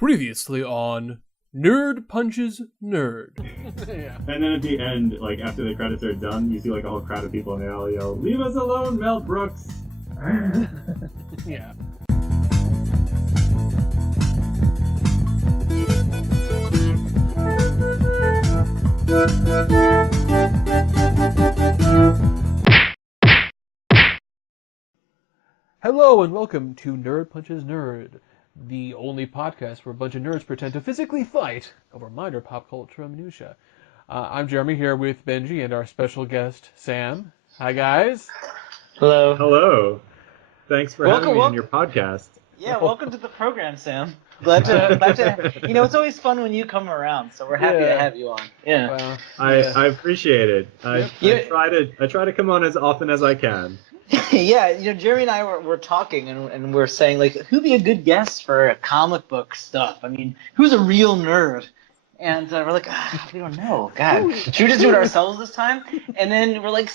Previously on Nerd Punches Nerd. Yeah. And then at the end, like after the credits are done, you see like a whole crowd of people and they all yell, "Leave us alone, Mel Brooks!" Yeah. Hello and welcome to Nerd Punches Nerd, the only podcast where a bunch of nerds pretend to physically fight over minor pop culture minutia. I'm Jeremy here with Benji and our special guest, Sam. Hi, guys. Hello. Hello. Thanks for having me on your podcast. Yeah, welcome to the program, Sam. Glad to. You know, it's always fun when you come around, so we're happy to have you on. Yeah. Well, I appreciate it. I try to come on as often as I can. Yeah, you know, Jeremy and I were talking, and we're saying, like, who'd be a good guest for comic book stuff? I mean, who's a real nerd? And we're like, we don't know. God, should we just do it ourselves this time? And then we're like,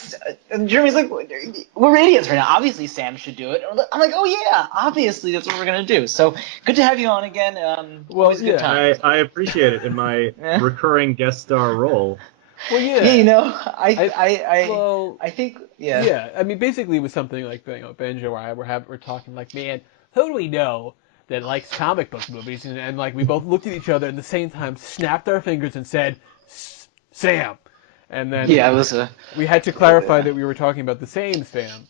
and Jeremy's like, we're idiots right now. Obviously, Sam should do it. I'm like, oh yeah, obviously that's what we're gonna do. So good to have you on again. Always a good time. I appreciate it in my recurring guest star role. Well, yeah. Yeah, you know, I think, yeah. Yeah, I mean, basically it was something like, you know, Benji or I we're talking like, man, who do we know that likes comic book movies? And like, we both looked at each other at the same time, snapped our fingers and said, Sam. And then we had to clarify that we were talking about the same Sam.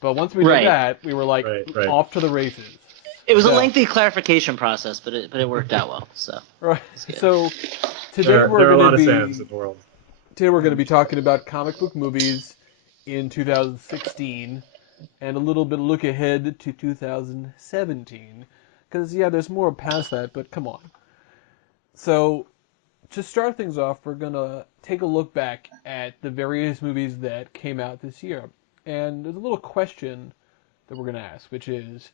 But once we did that, we were like, off to the races. It was a lengthy clarification process, but it worked out well. So right. So today there are a lot of Sams in the world. Today we're going to be talking about comic book movies in 2016 and a little bit look ahead to 2017. Because, yeah, there's more past that, but come on. So, to start things off, we're going to take a look back at the various movies that came out this year. And there's a little question that we're going to ask, which is,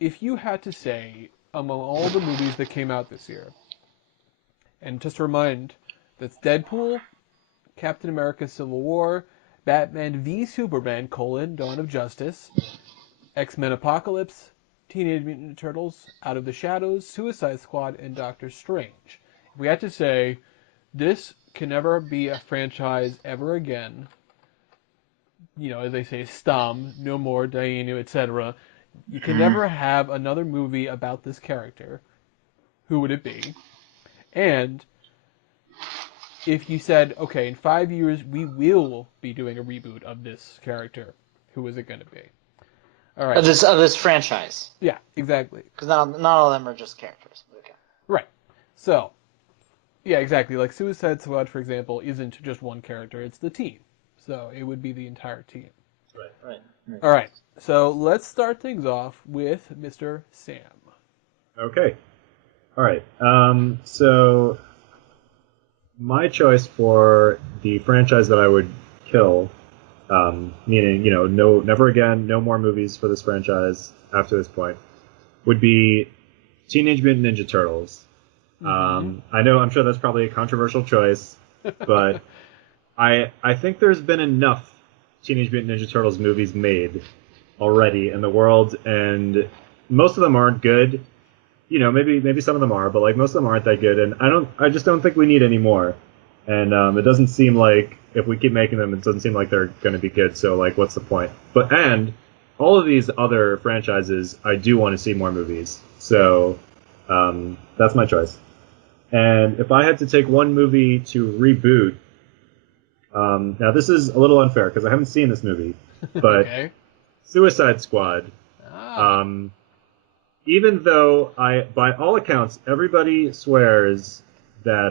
if you had to say, among all the movies that came out this year, and just to remind, that's Deadpool, Captain America Civil War, Batman v Superman, Dawn of Justice, X-Men Apocalypse, Teenage Mutant Ninja Turtles, Out of the Shadows, Suicide Squad, and Doctor Strange. If we had to say, this can never be a franchise ever again, you know, as they say, Stum, no more, Dainu, etc., you can never have another movie about this character, who would it be? And if you said, okay, in 5 years we will be doing a reboot of this character, who is it going to be? All right. Of this franchise. Yeah, exactly. Because not all of them are just characters. Okay. Right. So, yeah, exactly. Like Suicide Squad, for example, isn't just one character; it's the team. So it would be the entire team. Right. All right. So let's start things off with Mr. Sam. Okay. All right. So my choice for the franchise that I would kill, meaning, you know, never again, no more movies for this franchise after this point, would be Teenage Mutant Ninja Turtles. I'm sure that's probably a controversial choice, but I think there's been enough Teenage Mutant Ninja Turtles movies made already in the world, and most of them aren't good. You know, maybe some of them are, but like most of them aren't that good, and I just don't think we need any more. And it doesn't seem like, if we keep making them, it doesn't seem like they're going to be good. So like, what's the point? And all of these other franchises, I do want to see more movies. So that's my choice. And if I had to take one movie to reboot, now this is a little unfair because I haven't seen this movie, but okay. Suicide Squad. Even though by all accounts, everybody swears that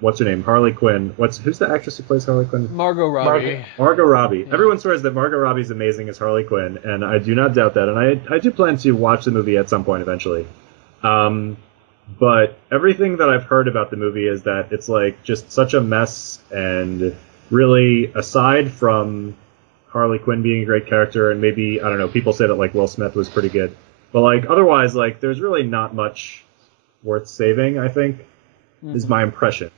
what's her name, Harley Quinn. Who's the actress who plays Harley Quinn? Margot Robbie. Margot Robbie. Yeah. Everyone swears that Margot Robbie's amazing as Harley Quinn, and I do not doubt that. And I do plan to watch the movie at some point eventually. But everything that I've heard about the movie is that it's like just such a mess, and really, aside from Harley Quinn being a great character, and maybe, I don't know, people say that like Will Smith was pretty good, but like otherwise, like there's really not much worth saving, I think, is my impression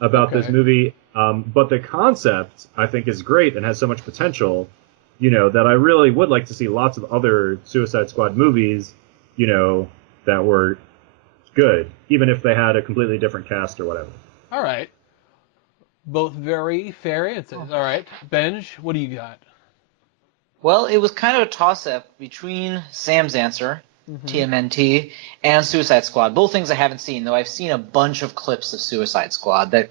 about this movie. But the concept, I think, is great and has so much potential, you know, that I really would like to see lots of other Suicide Squad movies, you know, that were good, even if they had a completely different cast or whatever. All right. Both very fair answers. All right. Benj, what do you got? Well, it was kind of a toss-up between Sam's answer, TMNT, and Suicide Squad. Both things I haven't seen, though I've seen a bunch of clips of Suicide Squad that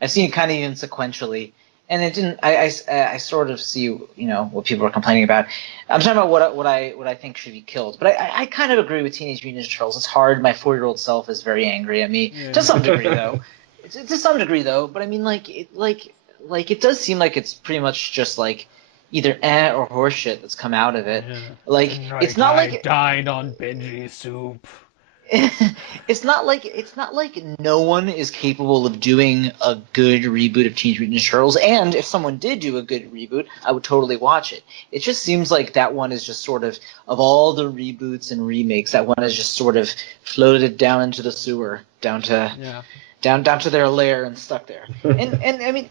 I've seen it kind of even sequentially, and it didn't. I sort of see what people are complaining about. I'm talking about what I think should be killed, but I kind of agree with Teenage Mutant Ninja Turtles. It's hard. My 4-year-old self is very angry at me to some degree, though. To some degree, though. But I mean, it does seem like it's pretty much just like either or horseshit that's come out of it. Yeah. Like Tonight it's not I like dined on Benji soup. it's not like no one is capable of doing a good reboot of Teenage Mutant Ninja Turtles. And if someone did do a good reboot, I would totally watch it. It just seems like that one is just sort of all the reboots and remakes, that one is just sort of floated down into the sewer, down to their lair and stuck there. And I mean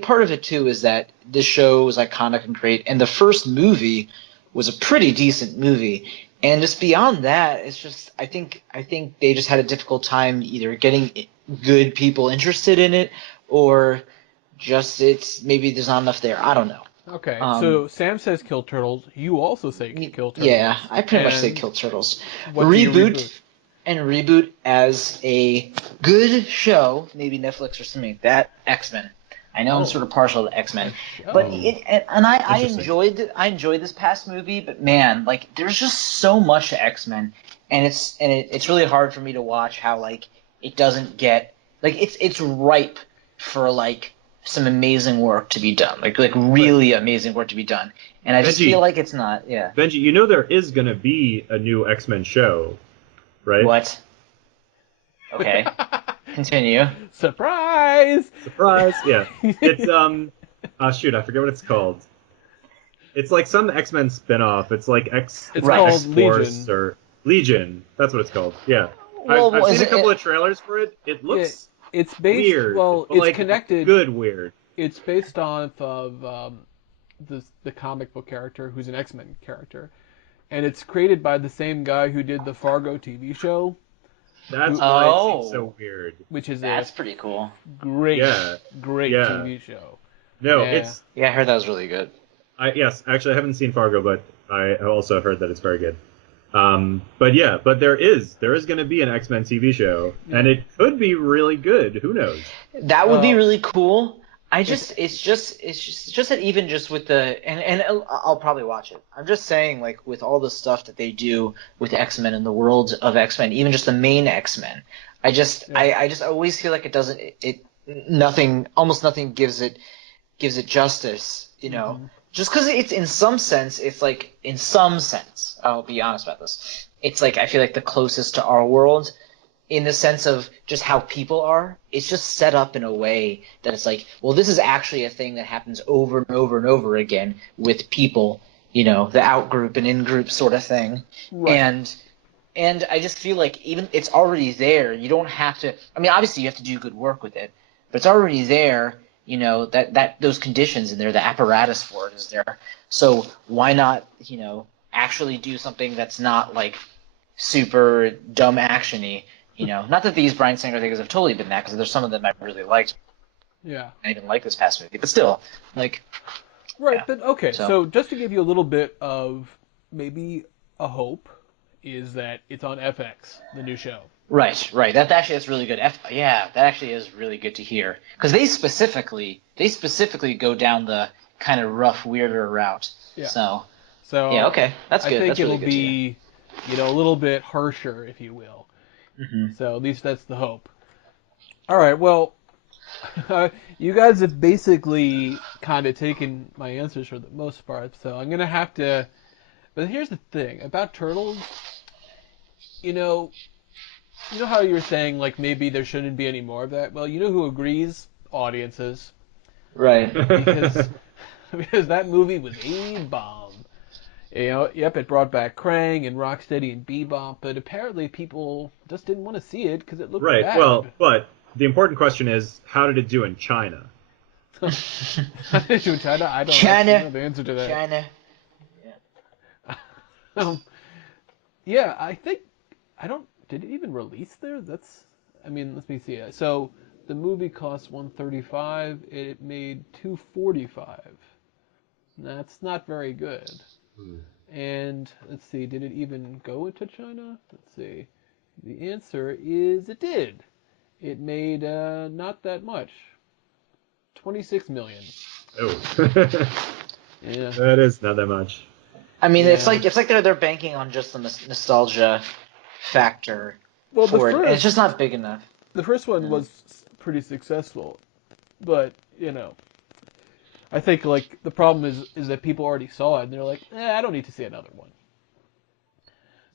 part of it too is that this show was iconic and great, and the first movie was a pretty decent movie. And just beyond that, it's just I think they just had a difficult time either getting good people interested in it, or just maybe there's not enough there. I don't know. Okay, so Sam says kill turtles. You also say kill turtles. Yeah, I pretty much say And kill turtles. what do you Reboot as a good show, maybe Netflix or something like that. X-Men. I know I'm sort of partial to X-Men, but I enjoyed this past movie, but man, like there's just so much to X-Men, and it's really hard for me to watch how like it doesn't get like it's ripe for like some amazing work to be done, like really amazing work to be done, and I just feel like it's not. Yeah. Benji, there is gonna be a new X-Men show, right? What? Okay. Continue. Surprise! Surprise! Yeah, it's shoot, I forget what it's called. It's like some X-Men spin-off. It's like It's called X-Force Legion. or Legion. That's what it's called. Yeah, Well, I've seen a couple of trailers for it. It looks it's based. weird. Well, but, it's like, connected. Good weird. It's based off of the comic book character who's an X-Men character, and it's created by the same guy who did the Fargo TV show. That's why it seems so weird. Which is that's pretty cool. Great TV show. No, I heard that was really good. Yes, actually, I haven't seen Fargo, but I also heard that it's very good. But there is going to be an X-Men TV show, and it could be really good. Who knows? That would be really cool. It's just that even just with the and I'll probably watch it. I'm just saying, like, with all the stuff that they do with X-Men and the world of X-Men, even just the main X-Men, I just always feel like almost nothing gives it justice, you know. Mm-hmm. Just because it's in some sense, I'll be honest about this. It's like I feel like the closest to our world, in the sense of just how people are. It's just set up in a way that it's like, well, this is actually a thing that happens over and over and over again with people, you know, the out-group and in-group sort of thing. Right. And I just feel like even it's already there. You don't have to – I mean, obviously you have to do good work with it, but it's already there, you know, that those conditions in there, the apparatus for it is there. So why not, you know, actually do something that's not like super dumb action-y. You know, not that these Bryan Singer things have totally been that, because there's some of them I really liked. Yeah. I even like this past movie, but still, like. Right, yeah. but okay. So just to give you a little bit of maybe a hope, is that it's on FX, the new show. Right. That's really good. That actually is really good to hear, because they specifically go down the kind of rough, weirder route. Yeah. So yeah, okay, that's good. I think that's really it'll be, you know, a little bit harsher, if you will. Mm-hmm. So at least that's the hope. All right, well, you guys have basically kind of taken my answers for the most part, so I'm going to have to... But here's the thing, about Turtles, you know how you were saying, like, maybe there shouldn't be any more of that? Well, you know who agrees? Audiences. Right. Because that movie was a bomb. You know, yep, it brought back Krang and Rocksteady and Bebop, but apparently people just didn't want to see it because it looked bad. Right, well, but the important question is, how did it do in China? How did it do in China? I don't know the answer to that. China. Yeah, I think I don't. Did it even release there? I mean, let me see. So the movie cost 135. It made 245. That's not very good. Hmm. And let's see. Did it even go into China? Let's see. The answer is it did. It made not that much. 26 million. Oh, Yeah. that is not that much. I mean, Yeah. it's like they're banking on just the nostalgia factor Well, for it, and it's just not big enough. the first one Yeah. was pretty successful, but I think like the problem is that people already saw it and they're like, I don't need to see another one.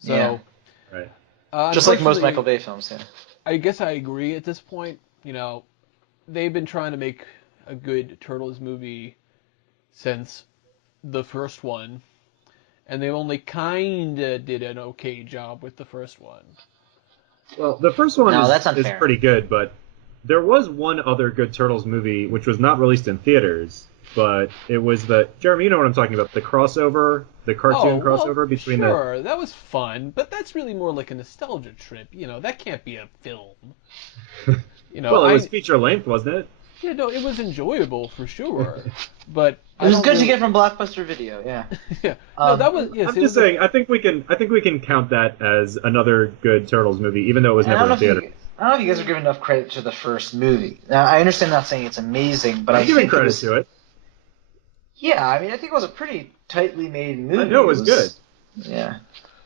Yeah. So, Right. Just like most unfortunately, Michael Bay films. Yeah. I guess I agree at this point. They've been trying to make a good Turtles movie since the first one, and they only kinda did an okay job with the first one. Well, the first one No, is that's unfair. pretty good, but there was one other good Turtles movie which was not released in theaters, but it was Jeremy, you know what I'm talking about, the crossover, the Oh, cartoon well, crossover between the. sure, that was fun, but that's really more like a nostalgia trip. That can't be a film. Well, it was I feature length, wasn't it? Yeah, no, it was enjoyable for sure, but It I was don't good to really. get from Blockbuster Video. Yeah. Yeah, no, that was Um, yes, I'm it just was a. saying. I think we can count that as another good Turtles movie, even though it was and I don't never know in if theater. I don't know if you guys are giving enough credit to the first movie. Now, I understand not saying it's amazing, but I'm I giving think it credit was. to it. Yeah, I mean, I think it was a pretty tightly made movie. I know it was good. Yeah.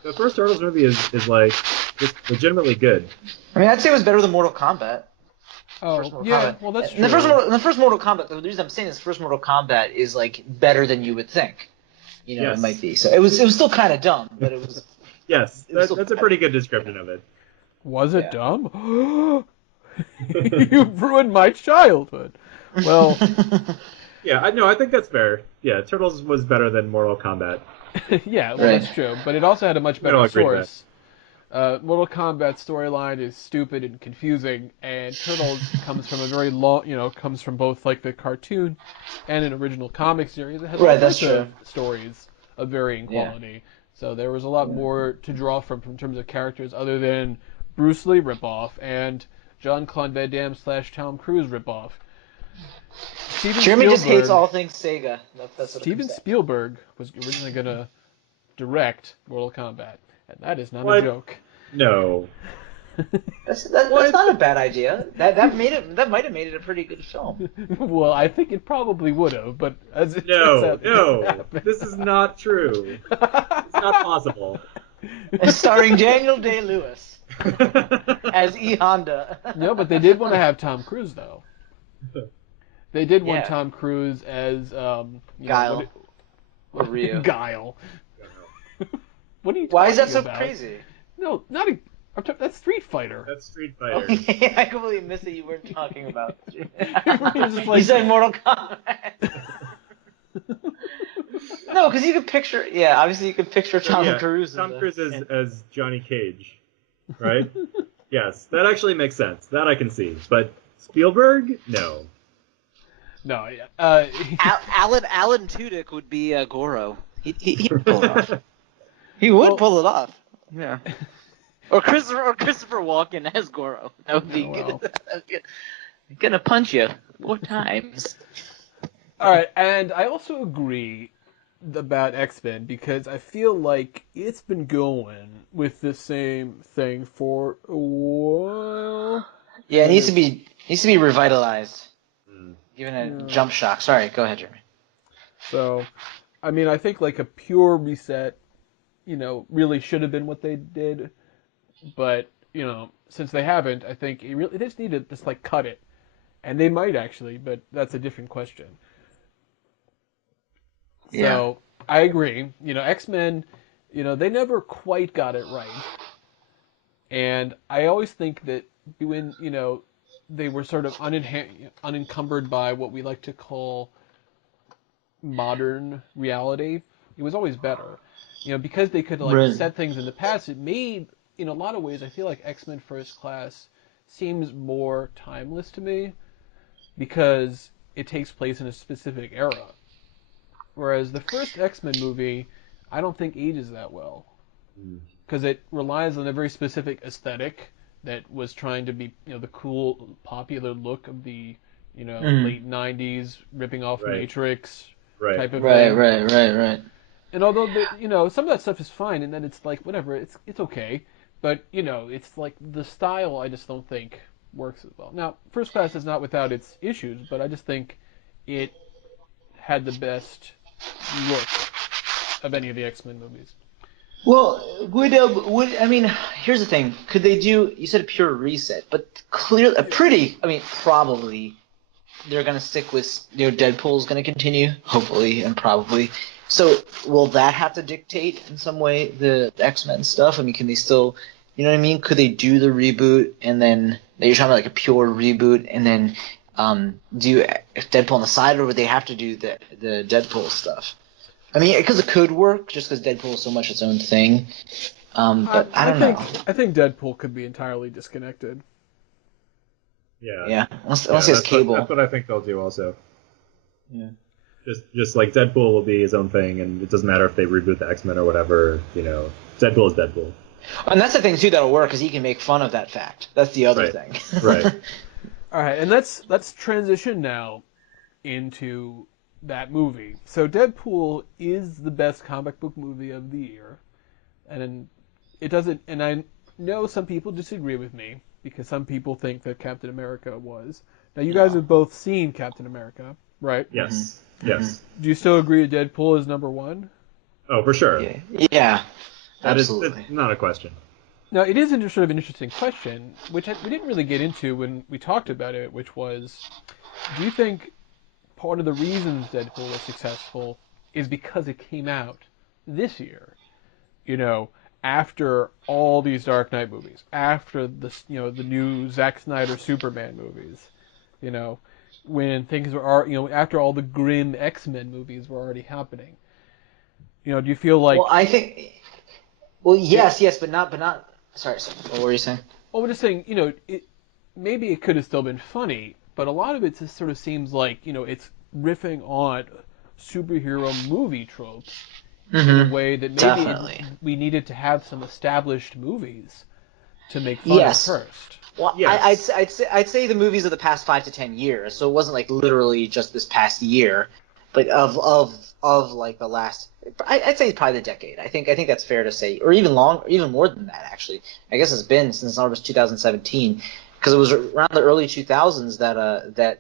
The first Turtles movie is like just legitimately good. I mean, I'd say it was better than Mortal Kombat. First Oh, Mortal yeah, Kombat. well, that's And the true. first Mortal Kombat. The reason I'm saying this first Mortal Kombat is like better than you would think. It might Yes. be. So it was still kind of dumb, but Yes, it was still that's a better. pretty good description of it. Was it Yeah. dumb? You've ruined my childhood. Well, Yeah, I know. I think that's fair. Yeah, Turtles was better than Mortal Kombat. yeah, well, Right. that's true, but it also had a much We can all better agree to that. source. Mortal Kombat's storyline is stupid and confusing, and Turtles comes from a very long, comes from both like the cartoon and an original comic series. It has all Right. That's sorts true. of stories of varying Yeah. quality. So there was a lot more to draw from in terms of characters other than Bruce Lee ripoff and Jean-Claude Van Damme / Tom Cruise ripoff. Steven Jeremy just hates Spielberg. all things Sega. That's what it comes Steven down to. Spielberg was originally gonna direct Mortal Kombat, and that is not a What? joke. No. That's What? not a bad idea. That might have made it a pretty good film. Well, I think it probably would have, but as it turns No, out, it didn't no. happen. This is not true. It's not possible. Starring Daniel Day-Lewis as E Honda. No, but they did want to have Tom Cruise though. They did want Yeah. Tom Cruise as Guile or Ryu. Guile. What are you Why is that talking so about? crazy? No, not a. That's Street Fighter. That's Street Oh, Fighter. yeah, I completely missed that you weren't talking about. just like- You said Mortal Kombat. No, because you could picture. Yeah, obviously you could picture So, Tom yeah, Cruise. Tom Cruise as Johnny Cage, right? Yes, that actually makes sense. That I can see. But Spielberg, no. No, yeah. Alan Tudyk would be Goro. He'd pull it off. He would Well- pull it off. Yeah. Or Christopher Walken as Goro. That would be Oh, good. wow. I'm gonna punch you 4 times. All right, and I also agree about X-Men because I feel like it's been going with the same thing for a while. Yeah, it needs to be revitalized. Mm. Given a Yeah. jump shock. Sorry, go ahead, Jeremy. So, I mean, I think like a pure reset, really should have been what they did, but since they haven't, I think they just need to just like cut it, and they might actually, but that's a different question. So I agree. X-Men, they never quite got it right. And I always think that when, they were sort of unencumbered by what we like to call modern reality, it was always better. Because they could like Right. set things in the past, it made, in a lot of ways, I feel like X-Men First Class seems more timeless to me because it takes place in a specific era. Whereas the first X-Men movie, I don't think ages that well. because it relies on a very specific aesthetic that was trying to be, the cool, popular look of the, late '90s, ripping off Right. Matrix Right. type of Right, thing. right. And although some of that stuff is fine, and then it's like whatever, it's okay, but it's like the style I just don't think works as well. Now, First Class is not without its issues, but I just think it had the best look of any of the X-Men movies. Well, would I mean? Here's the thing: could they do? You said a pure reset, but clearly, a pretty. I mean, probably they're gonna stick with Deadpool's gonna continue, hopefully and probably. So will that have to dictate in some way the X-Men stuff? I mean, can they still, you know what I mean? Could they do the reboot and then you're talking about like a pure reboot and then do Deadpool on the side, or would they have to do the Deadpool stuff? I mean, because it could work, just because Deadpool is so much its own thing. But I don't know. I think Deadpool could be entirely disconnected. Yeah. Yeah, unless Yeah, he has that's cable. what I think they'll do also. Yeah. Just like Deadpool will be his own thing, and it doesn't matter if they reboot the X-Men or whatever. Deadpool is Deadpool. And that's the thing too that'll work, because he can make fun of that fact. That's the other thing. Right. All right, and let's transition now into that movie. So Deadpool is the best comic book movie of the year, and it doesn't. And I know some people disagree with me because some people think that Captain America was. Now you guys have both seen Captain America, right? Yes. Mm-hmm. Yes. Do you still agree that Deadpool is number one? Oh, for sure. Yeah. That is Absolutely. not a question. Now, it is sort of an interesting question, which we didn't really get into when we talked about it, which was, do you think part of the reasons Deadpool was successful is because it came out this year? After all these Dark Knight movies, after the new Zack Snyder Superman movies, when things were, after all the grim X-Men movies were already happening. Do you feel like? Well, I think. Well, yes, but not. Sorry. What were you saying? Well, we're just saying, maybe it could have still been funny, but a lot of it just sort of seems like, it's riffing on superhero movie tropes in a way that maybe Definitely. we needed to have some established movies to make fun Yes. of first. Well, Yes. I'd say the movies of the past 5 to 10 years. So it wasn't like literally just this past year, but of like the last. I'd say probably the decade. I think that's fair to say, or even more than that actually. I guess it's been since August 2017, because it was around the early 2000s that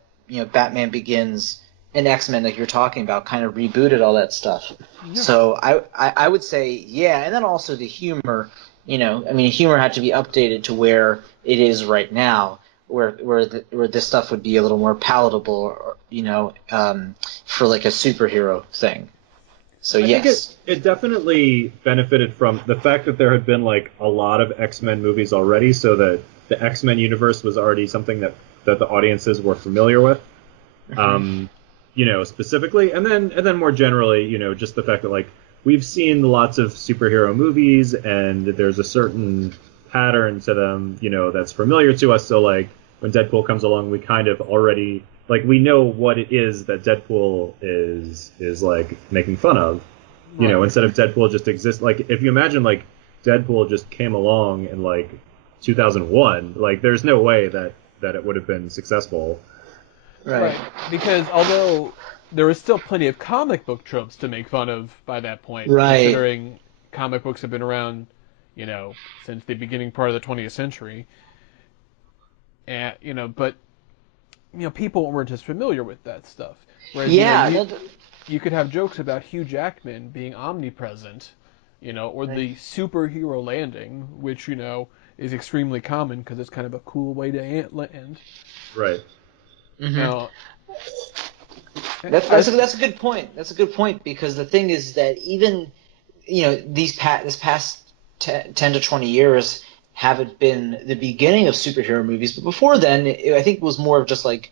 Batman Begins and X-Men, like you're talking about, kind of rebooted all that stuff. Yeah. So I would say yeah, and then also the humor. Humor had to be updated to where it is right now, where this stuff would be a little more palatable, for like a superhero thing. So I think yes, it definitely benefited from the fact that there had been like a lot of X-Men movies already, so that the X-Men universe was already something that the audiences were familiar with. Specifically, and then more generally, just the fact that like we've seen lots of superhero movies and there's a certain pattern to them, that's familiar to us. So like when Deadpool comes along, we kind of already like we know what it is that Deadpool is like making fun of. Instead of Deadpool just exists. Like if you imagine like Deadpool just came along in like 2001, like there's no way that it would have been successful. right. Because although there was still plenty of comic book tropes to make fun of by that point, Right. considering comic books have been around, since the beginning part of the 20th century. And but people weren't as familiar with that stuff. Whereas Yeah. you could have jokes about Hugh Jackman being omnipresent, or the superhero landing, which is extremely common because it's kind of a cool way to land. Right. Now, That's a good point. That's a good point, because the thing is that even this past 10 to 20 years haven't been the beginning of superhero movies, but before then I think it was more of just like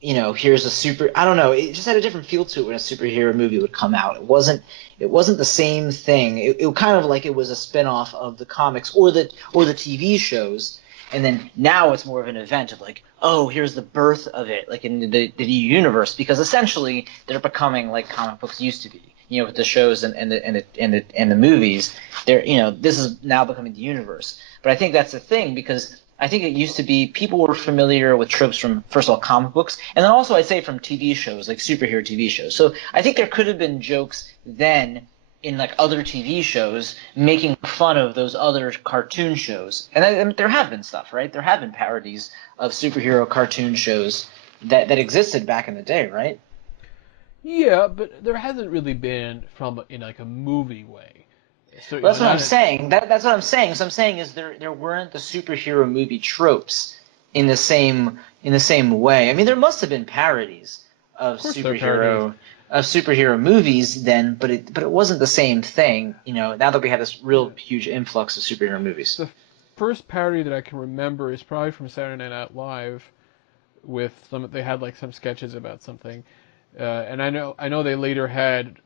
here's a super. I don't know. It just had a different feel to it when a superhero movie would come out. It wasn't the same thing. It kind of like it was a spin-off of the comics or the TV shows. And then now it's more of an event of like, oh, here's the birth of it, like in the new universe, because essentially they're becoming like comic books used to be. with the shows and the movies, this is now becoming the universe. But I think that's the thing, because I think it used to be people were familiar with tropes from, first of all, comic books, and then also I'd say from TV shows, like superhero TV shows. So I think there could have been jokes then in like other TV shows making fun of those other cartoon shows. And there have been stuff, right? There have been parodies of superhero cartoon shows that existed back in the day, right? Yeah, but there hasn't really been in like a movie way. So, Well, that's what I'm saying. That's what I'm saying. So I'm saying is there weren't the superhero movie tropes in the same way. I mean, there must have been parodies of superhero movies then, but it wasn't the same thing. Now that we have this real huge influx of superhero movies. The first parody that I can remember is probably from Saturday Night Live, with they had like some sketches about something, and I know they later had.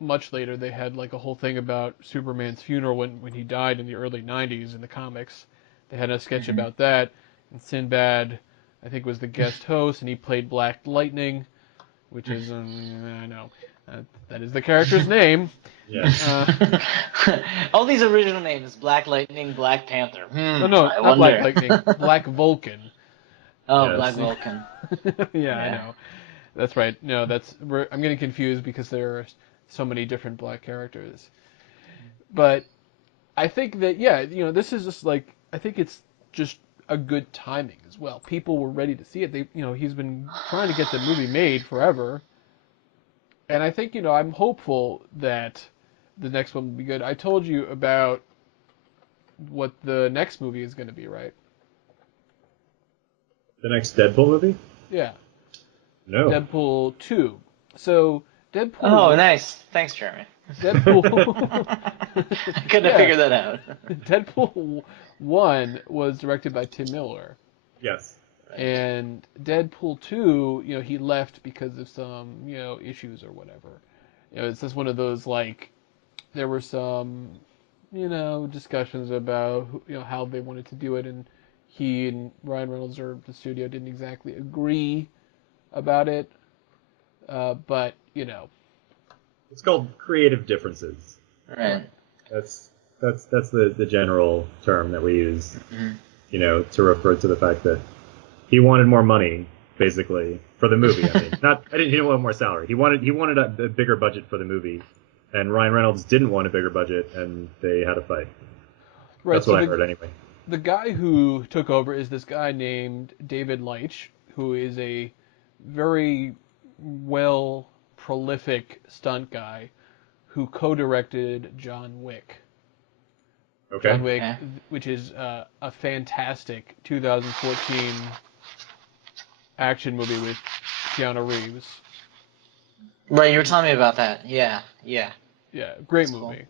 Much later, they had like a whole thing about Superman's funeral when he died in the early 90s in the comics. They had a sketch about that, and Sinbad, I think, was the guest host, and he played Black Lightning, which is, I know, that is the character's name. Yes. All these original names: Black Lightning, Black Panther. No, not Black Lightning, Black Vulcan. Oh, Yes. Black Vulcan. Yeah, I know. That's right. No, I'm getting confused because there are so many different black characters. But I think that, this is just like, I think it's just a good timing as well. People were ready to see it. He's been trying to get the movie made forever. And I think, I'm hopeful that the next one will be good. I told you about what the next movie is going to be, right? The next Deadpool movie? Yeah. No. Deadpool 2. So, Deadpool... Oh, nice. Thanks, Jeremy. Deadpool... I couldn't have figured that out. Deadpool 1 was directed by Tim Miller. Yes. And Deadpool 2, he left because of some, issues or whatever. It's just one of those, like, there were some, discussions about, how they wanted to do it, and he and Ryan Reynolds or the studio didn't exactly agree about it. But, It's called creative differences. Right. That's the general term that we use, to refer to the fact that he wanted more money, basically, for the movie. I mean, he didn't want more salary. He wanted a bigger budget for the movie, and Ryan Reynolds didn't want a bigger budget, and they had a fight. Right, That's what I heard anyway. The guy who took over is this guy named David Leitch, who is a very prolific stunt guy who co-directed John Wick. Okay. John Wick, which is a fantastic 2014 action movie with Keanu Reeves. Right, you were telling me about that. Yeah. Yeah, great That's movie.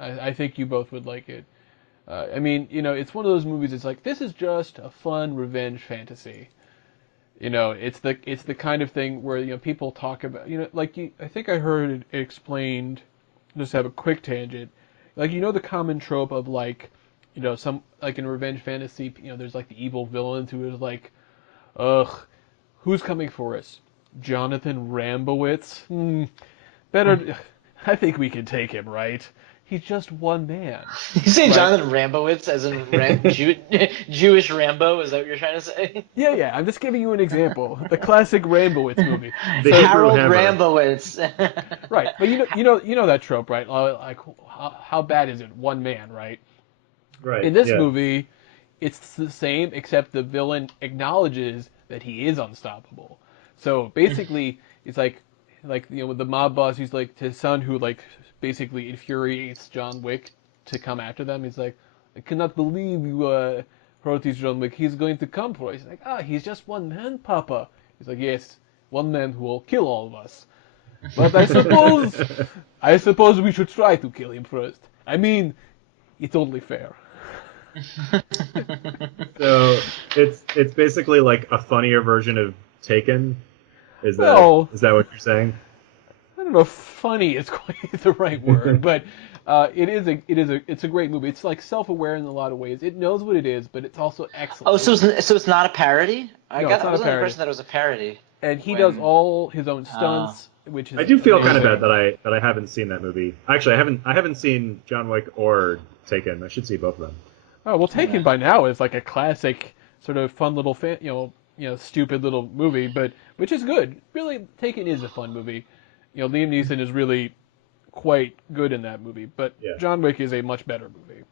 Cool. I think you both would like it. I mean, it's one of those movies. It's like, this is just a fun revenge fantasy. It's the kind of thing where people talk about, I think I heard it explained. Just have a quick tangent, like the common trope of like, some like in revenge fantasy, there's like the evil villains who is like, ugh, who's coming for us? Jonathan Rambowitz? Better, I think we can take him, right? He's just one man. You say right? Jonathan Rambowitz as in Jewish Rambo? Is that what you're trying to say? Yeah. I'm just giving you an example. The classic Rambowitz movie. Harold Rambowitz. Right, but you know that trope, right? Like, how bad is it? One man, right? Right. In this movie, it's the same, except the villain acknowledges that he is unstoppable. So basically, it's like the mob boss, he's like his son who like basically infuriates John Wick to come after them. He's like, I cannot believe you brought this John Wick. He's going to come for us. He's like, he's just one man, Papa. He's like, yes, one man who will kill all of us. But I suppose we should try to kill him first. I mean, it's only fair. So it's basically like a funnier version of Taken. Is that what you're saying? I don't know if funny is quite the right word, but it's a great movie. It's like self-aware in a lot of ways. It knows what it is, but it's also excellent. Oh, so it's not a parody? I No, was it's not a under the parody. impression that it was a parody. And he does all his own stunts. which is I do feel kind of amazing. bad that I haven't seen that movie. Actually, I haven't seen John Wick or Taken. I should see both of them. Oh well, Yeah. Taken by now is like a classic, sort of fun little stupid little movie, but which is good. Really, Taken is a fun movie. Liam Neeson is really quite good in that movie, but Yeah. John Wick is a much better movie.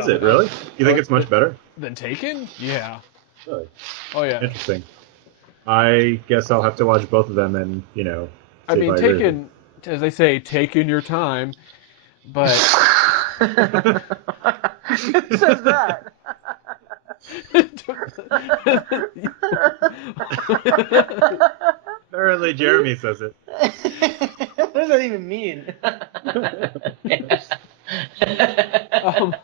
Is it really? You think it's much better? Than Taken? Yeah. Really? Oh yeah. Interesting. I guess I'll have to watch both of them and I see mean, if I agree with you. Taken, as they say, taking your time, but Who says that? Apparently, Jeremy says it. What does that even mean? um,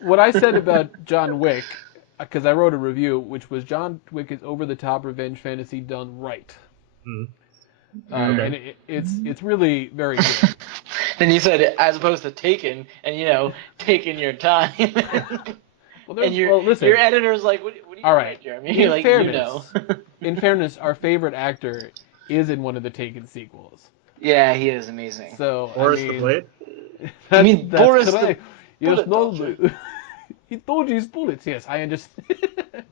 what I said about John Wick, because I wrote a review, which was John Wick is over-the-top revenge fantasy done right. Mm. Okay. And it's really very good. Then you said as opposed to taken, and taking your time. And listen. your editor's like, what are you All doing, right. Jeremy? In You're like, fairness, in fairness, our favorite actor is in one of the Taken sequels. Yeah, he is amazing. So Boris I the mean, Blade? You mean that's Boris the correct. Yes, bullet no, dodger. he told you his bullets. Yes, I understand.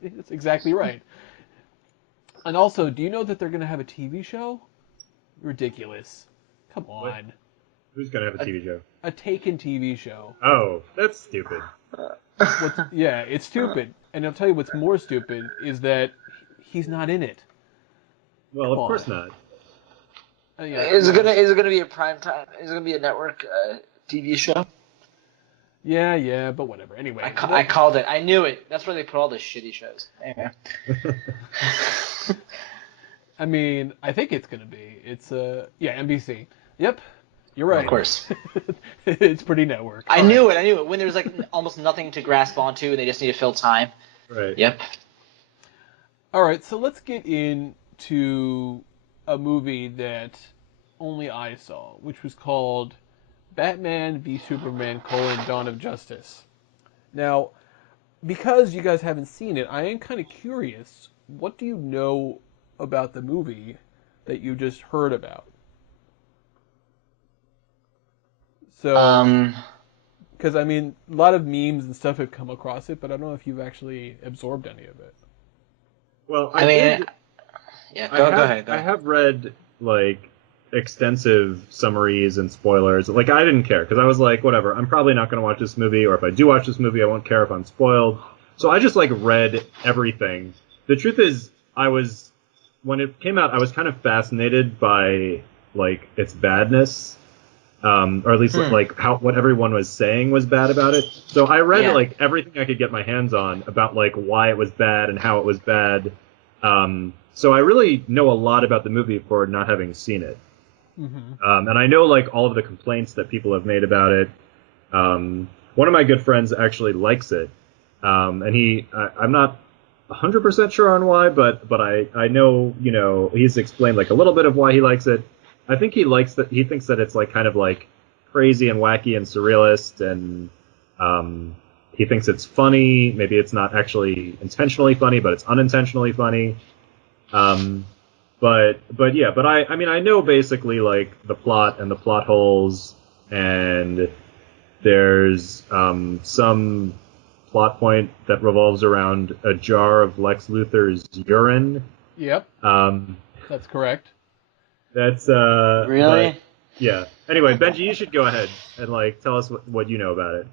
That's exactly right. And also, do you know that they're going to have a TV show? Ridiculous. Come What? on. Who's gonna have a TV show? A Taken TV show. Oh, that's stupid. Yeah, it's stupid. And I'll tell you what's more stupid is that he's not in it. Well, Come of course on. not. Yeah, Is it gonna be a prime time? Is it gonna be a network TV show? yeah, but whatever. Anyway, I called it. I knew it. That's where they put all the shitty shows. Anyway. I mean, I think it's gonna be. It's NBC. Yep, you're right. Of course. It's pretty network. I knew it. When there's like almost nothing to grasp onto and they just need to fill time. Right. Yep. All right, so let's get into a movie that only I saw, which was called Batman v Superman: Dawn of Justice. Now, because you guys haven't seen it, I am kind of curious. What do you know about the movie that you just heard about? So, because I mean, a lot of memes and stuff have come across it, but I don't know if you've actually absorbed any of it. Well, I mean, did- yeah. I Go have, ahead. I have read like extensive summaries and spoilers. Like I didn't care because I was like, whatever. I'm probably not going to watch this movie, or if I do watch this movie, I won't care if I'm spoiled. So I just like read everything. The truth is, when it came out, I was kind of fascinated by like its badness, or at least like what everyone was saying was bad about it. So I read like everything I could get my hands on about like why it was bad and how it was bad. So I really know a lot about the movie for not having seen it. Mm-hmm. And I know like all of the complaints that people have made about it. One of my good friends actually likes it, and I'm not 100% sure on why, but I know he's explained like a little bit of why he likes it. I think he thinks that it's like kind of like crazy and wacky and surrealist, and he thinks it's funny. Maybe it's not actually intentionally funny, but it's unintentionally funny. But I mean I know basically like the plot and the plot holes, and there's some plot point that revolves around a jar of Lex Luthor's urine. Yep, that's correct. That's Really? but, yeah. Anyway, Benji, you should go ahead and like tell us what you know about it.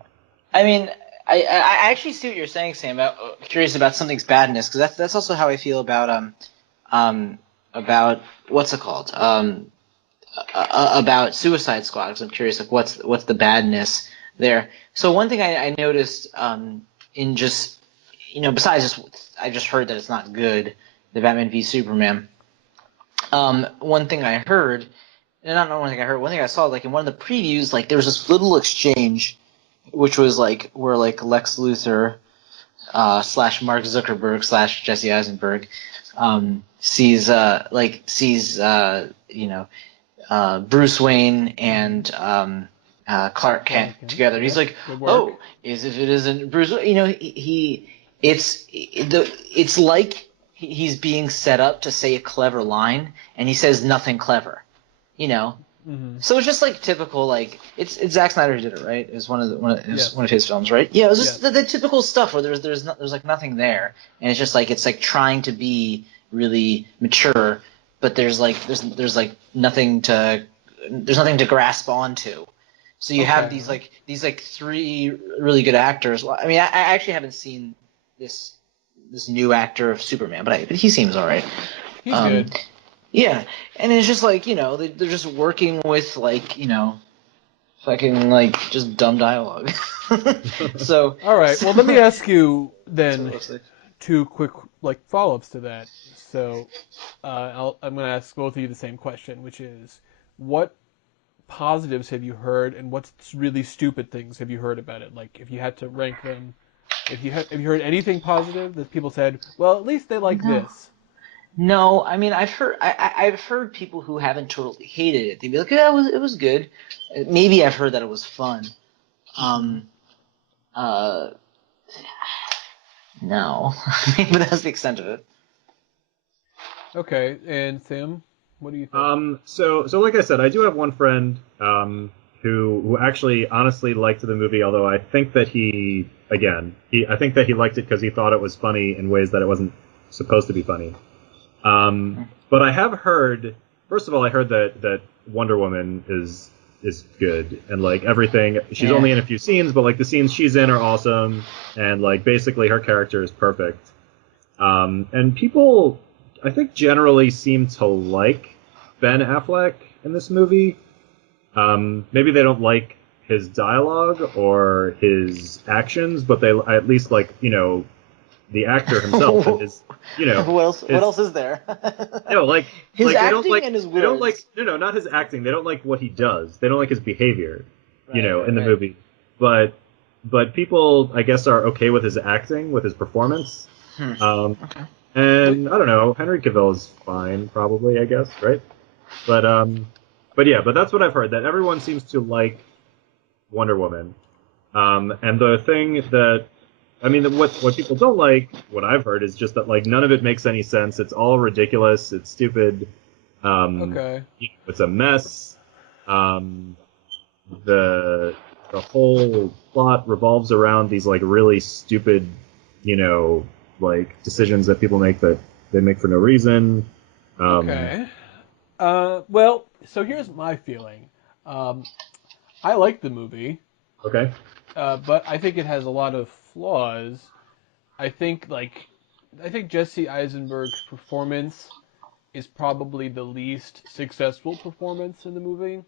I mean, I actually see what you're saying, Sam. About curious about something's badness, because that's also how I feel about what's it called about Suicide Squad. Because I'm curious, like what's the badness there. So one thing I noticed in just besides just I just heard that it's not good, the Batman v Superman. One thing I heard, and not one thing I heard, one thing I saw, like in one of the previews, like there was this little exchange, which was like where like Lex Luthor / Mark Zuckerberg / Jesse Eisenberg sees Bruce Wayne and Clark Kent together. And he's like, oh, as if it isn't Bruce. It's like he's being set up to say a clever line, and he says nothing clever, you know. Mm-hmm. So it's just like typical, like it's Zack Snyder who did it, right? It was Yes. one of his films, right? Yeah, it was just Yes. the typical stuff where there's like nothing there, and it's like trying to be really mature, but there's like nothing to grasp onto. So you have Okay. these like three really good actors. Well, I mean, I actually haven't seen this new actor of Superman, but he seems all right. He's Um, good. yeah, and it's just like, they're just working with, like, fucking, like, just dumb dialogue. So, All right. Well, let me ask you that's what it then looks like. two quick like follow-ups to that. So I'm going to ask both of you the same question, which is, what positives have you heard, and what really stupid things have you heard about it? Like, if you had to rank them, have you heard anything positive that people said, well, at least they like No. this? No, I mean, I've heard people who haven't totally hated it. They'd be like, yeah, it was good. Maybe I've heard that it was fun. Mm-hmm. Uh, no. But that's the extent of it. Okay. And Sam, what do you think? So like I said, I do have one friend who actually honestly liked the movie, although I think that I think that he liked it because he thought it was funny in ways that it wasn't supposed to be funny. But I have heard, first of all, I heard that Wonder Woman is good, and like everything, she's Yeah. only in a few scenes, but like the scenes she's in are awesome, and like basically her character is perfect. And people, I think, generally seem to like Ben Affleck in this movie. Maybe they don't like his dialogue or his actions, but they at least like, the actor himself and his, What his, else is there? like His like they don't acting like and his they don't like words. no, not his acting. They don't like what he does. They don't like his behavior, Right, in the right. movie. But people, I guess, are okay with his acting, with his performance. Hmm. Um, Okay. and I don't know, Henry Cavill is fine, probably, I guess, right? But yeah, but that's what I've heard, that everyone seems to like Wonder Woman. And the thing that I mean, what people don't like, what I've heard, is just that like none of it makes any sense. It's all ridiculous. It's stupid. Okay. It's a mess. Um, the whole plot revolves around these like really stupid, like decisions that people make that they make for no reason. Um, Okay. Well, so here's my feeling. Um, I like the movie, okay. but I think it has a lot of flaws. I think like I think Jesse Eisenberg's performance is probably the least successful performance in the movie.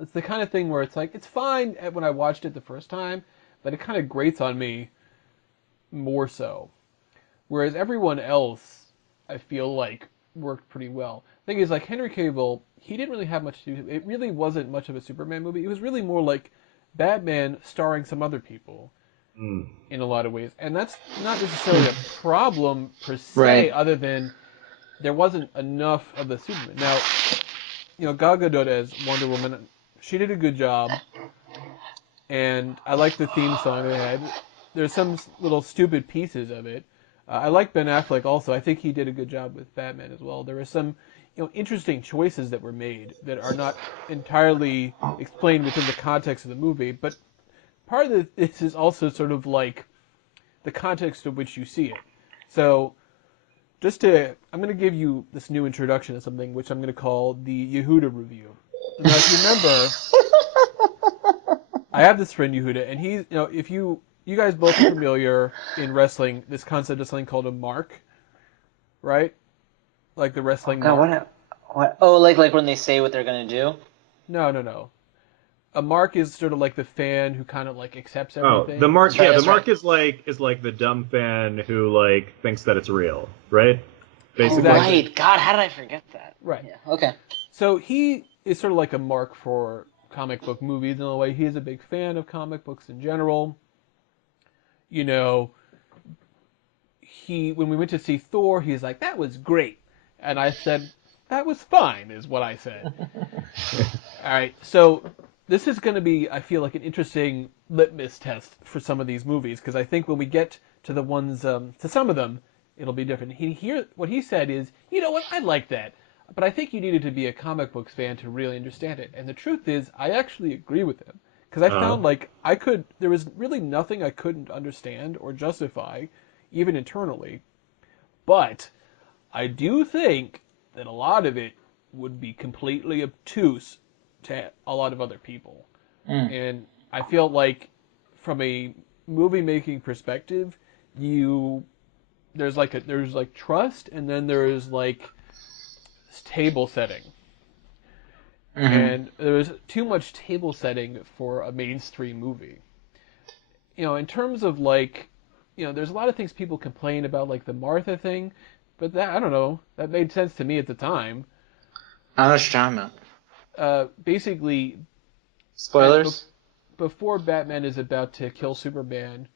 It's the kind of thing where it's like it's fine when I watched it the first time, but it kind of grates on me more so. Whereas everyone else, I feel like worked pretty well. Thing is, like Henry Cavill, he didn't really have much to do. It really wasn't much of a Superman movie. It was really more like Batman starring some other people Mm. in a lot of ways, and that's not necessarily a problem per se, Right. other than there wasn't enough of the Superman. Now, Gal Gadot as Wonder Woman, she did a good job, and I like the theme song they had. There's some little stupid pieces of it. I like Ben Affleck also. I think he did a good job with Batman as well. There were some, interesting choices that were made that are not entirely explained within the context of the movie. But part of this is also sort of like the context of which you see it. So I'm going to give you this new introduction to something which I'm going to call the Yehuda review. Now, if you remember, I have this friend Yehuda, and he's, if you guys both are familiar in wrestling, this concept of something called a mark, right? Like the Oh wrestling God, mark. what? Oh, like when they say what they're gonna do. No, no, no. A mark is sort of like the fan who kind of like accepts Oh, the everything. mark. That's right. Yeah, the That's right. mark is like the dumb fan who like thinks that it's real, right? Oh Basically. Exactly. right. God, how did I forget that? Right. Yeah. Okay. So he is sort of like a mark for comic book movies in a way. He is a big fan of comic books in general. You know, when we went to see Thor, he's like, "That was great," and I said, "That was fine," is what I said. All right, so this is going to be, I feel like, an interesting litmus test for some of these movies because I think when we get to the ones, to some of them, it'll be different. What he said is, you know what, I like that, but I think you needed to be a comic books fan to really understand it. And the truth is, I actually agree with him because I Uh, found there was really nothing I couldn't understand or justify, even internally. But I do think that a lot of it would be completely obtuse to a lot of other people. Mm. And I feel like from a movie making perspective, you there's like trust and then there's like table setting. Mm-hmm. And there's too much table setting for a mainstream movie. In terms of there's a lot of things people complain about, like the Martha thing, but that I don't know, that made sense to me at the time. I know what you're talking about. Basically, Spoilers? before Batman is about to kill Superman,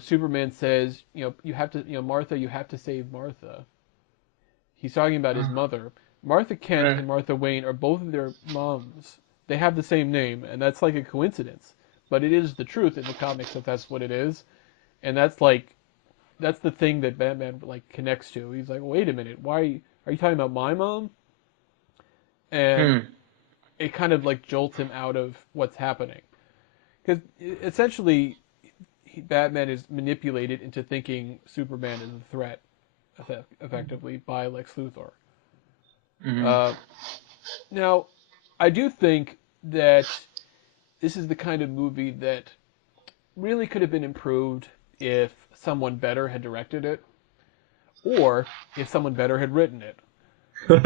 Superman says, you have to, Martha, you have to save Martha. He's talking about his mother. Martha Kent Mm. and Martha Wayne are both of their moms. They have the same name, and that's like a coincidence. But it is the truth in the comics that that's what it is, and that's the thing that Batman connects to. He's like, wait a minute, why are you talking about my mom? And Mm. it kind of jolts him out of what's happening because essentially Batman is manipulated into thinking Superman is a threat, effectively by Lex Luthor. Mm-hmm. Uh, Now, I do think that this is the kind of movie that really could have been improved if someone better had directed it, or if someone better had written it. But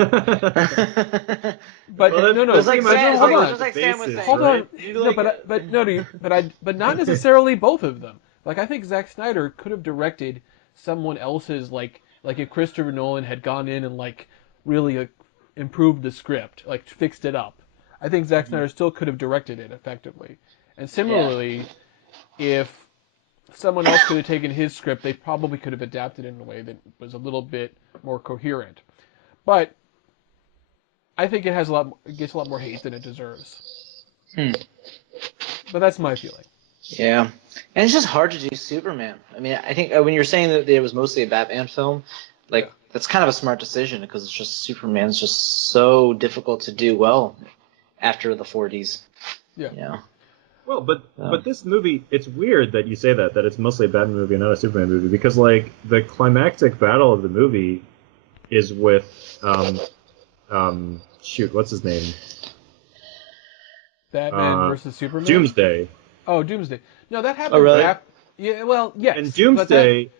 well, no, that's no, Just like but Sam, no, it's hold like, on, just like Sam was saying. hold on. You No, like, but no, but not necessarily both of them. I think Zack Snyder could have directed someone else's like if Christopher Nolan had gone in and really improved the script, fixed it up. I think Zack Snyder still could have directed it effectively. And yeah. similarly, if someone else could have taken his script, they probably could have adapted it in a way that was a little bit more coherent. But I think it gets a lot more hate than it deserves. Hmm. But that's my feeling. Yeah. And it's just hard to do Superman. I mean, I think when you're saying that it was mostly a Batman film, Yeah. that's kind of a smart decision because it's just Superman's just so difficult to do well after the 40s. Yeah. You know? well, but this movie, it's weird that you say that it's mostly a Batman movie and not a Superman movie because the climactic battle of the movie is with shoot, what's his name? Batman versus Superman. Doomsday. Oh, Doomsday. No, that Oh, happens really? Yeah, well, yes. And But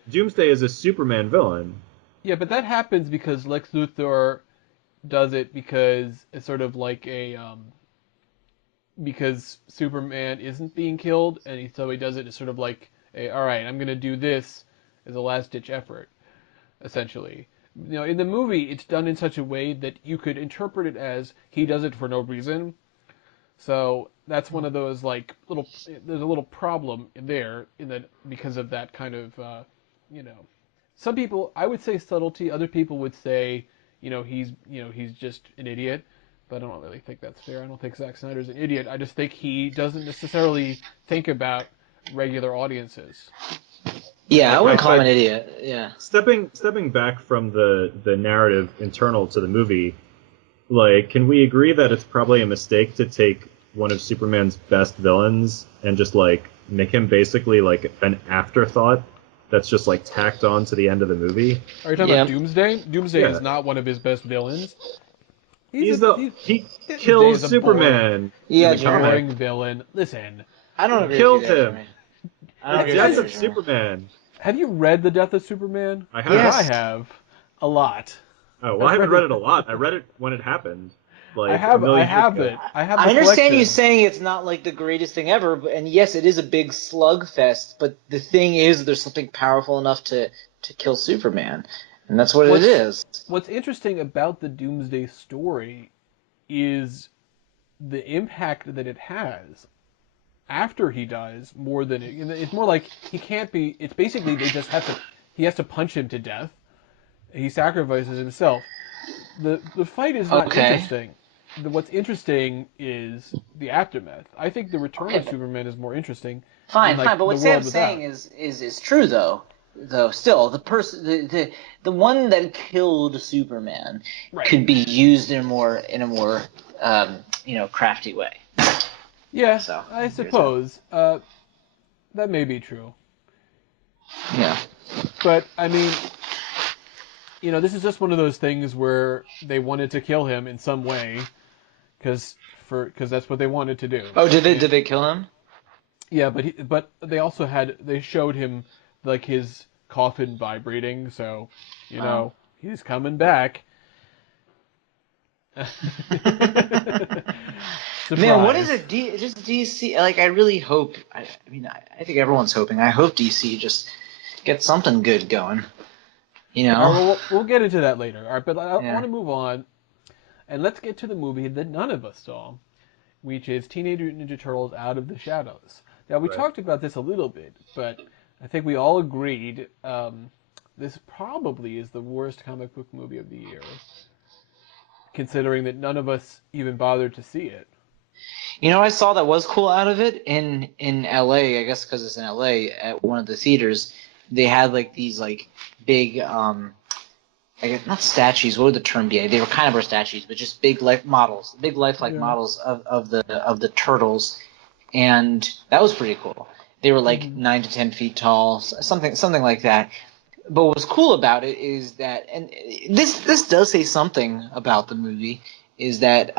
Doomsday is a Superman villain. yeah, but that happens because Lex Luthor does it because it's sort of like because Superman isn't being killed, and so he does it as sort of like all right, I'm gonna do this as a last ditch effort, essentially. In the movie, it's done in such a way that you could interpret it as he does it for no reason. So that's one of those there's a little problem there in that because of that kind of you know some people, I would say subtlety, other people would say he's just an idiot, but I don't really think that's fair. I don't think Zack Snyder's an idiot. I just think he doesn't necessarily think about regular audiences. Yeah, I wouldn't call him But an idiot. Yeah. stepping back from the narrative internal to the movie, can we agree that it's probably a mistake to take one of Superman's best villains and just make him basically an afterthought that's just tacked on to the end of the movie? Are you talking Yeah. about Doomsday? Doomsday Yeah. is not one of his best villains. He Doomsday kills is a Superman Yeah, in the Jeremy. comic. boring villain. Listen, I don't He agree killed with you there, him. Jeremy. I don't The agree Death with you of there, Jeremy. Superman. have you read The Death of Superman? I have. Because I Yes. have a lot. Oh, well, I haven't read it a lot. I read it when it happened, I a have million years it. ago. I have I the understand you collection. saying it's not the greatest thing ever, and yes, it is a big slugfest. But the thing is, there's something powerful enough to kill Superman, and that's what it is. What's interesting about the Doomsday story is the impact that it has after he dies more than it's more like he can't be. It's basically he has to punch him to death. He sacrifices himself. The fight is not Okay. interesting. What's interesting is the aftermath. I think the return of Okay. Superman is more interesting. Fine, in, fine. But the what world Sam's without. saying is true though. though. Still, the one that killed Superman Right. could be used in a more crafty way. Yeah, So I suppose that may be true. yeah. But I mean, this is just one of those things where they wanted to kill him in some way because that's what they wanted to do. Oh, did And- they kill him? Yeah, but they showed him like his coffin vibrating, so Oh. he's coming back. Man, what is Surprise. it? Just DC. Like, I really hope. I mean, I think everyone's hoping. I hope DC just gets something good going. All right, well, we'll get into that later. All right, but I Yeah. want to move on, and let's get to the movie that none of us saw, which is Teenage Mutant Ninja Turtles: Out of the Shadows. Now, we Right. talked about this a little bit, but I think we all agreed this probably is the worst comic book movie of the year, considering that none of us even bothered to see it. I saw that was cool out of it in LA. I guess because it's in LA at one of the theaters. They had like these like big I guess not statues. What would the term be? They were kind of statues, but just big models, big lifelike Yeah. models of the turtles, and that was pretty cool. They were like 9 to 10 feet tall, something like that. But what's cool about it is that, and this does say something about the movie, is that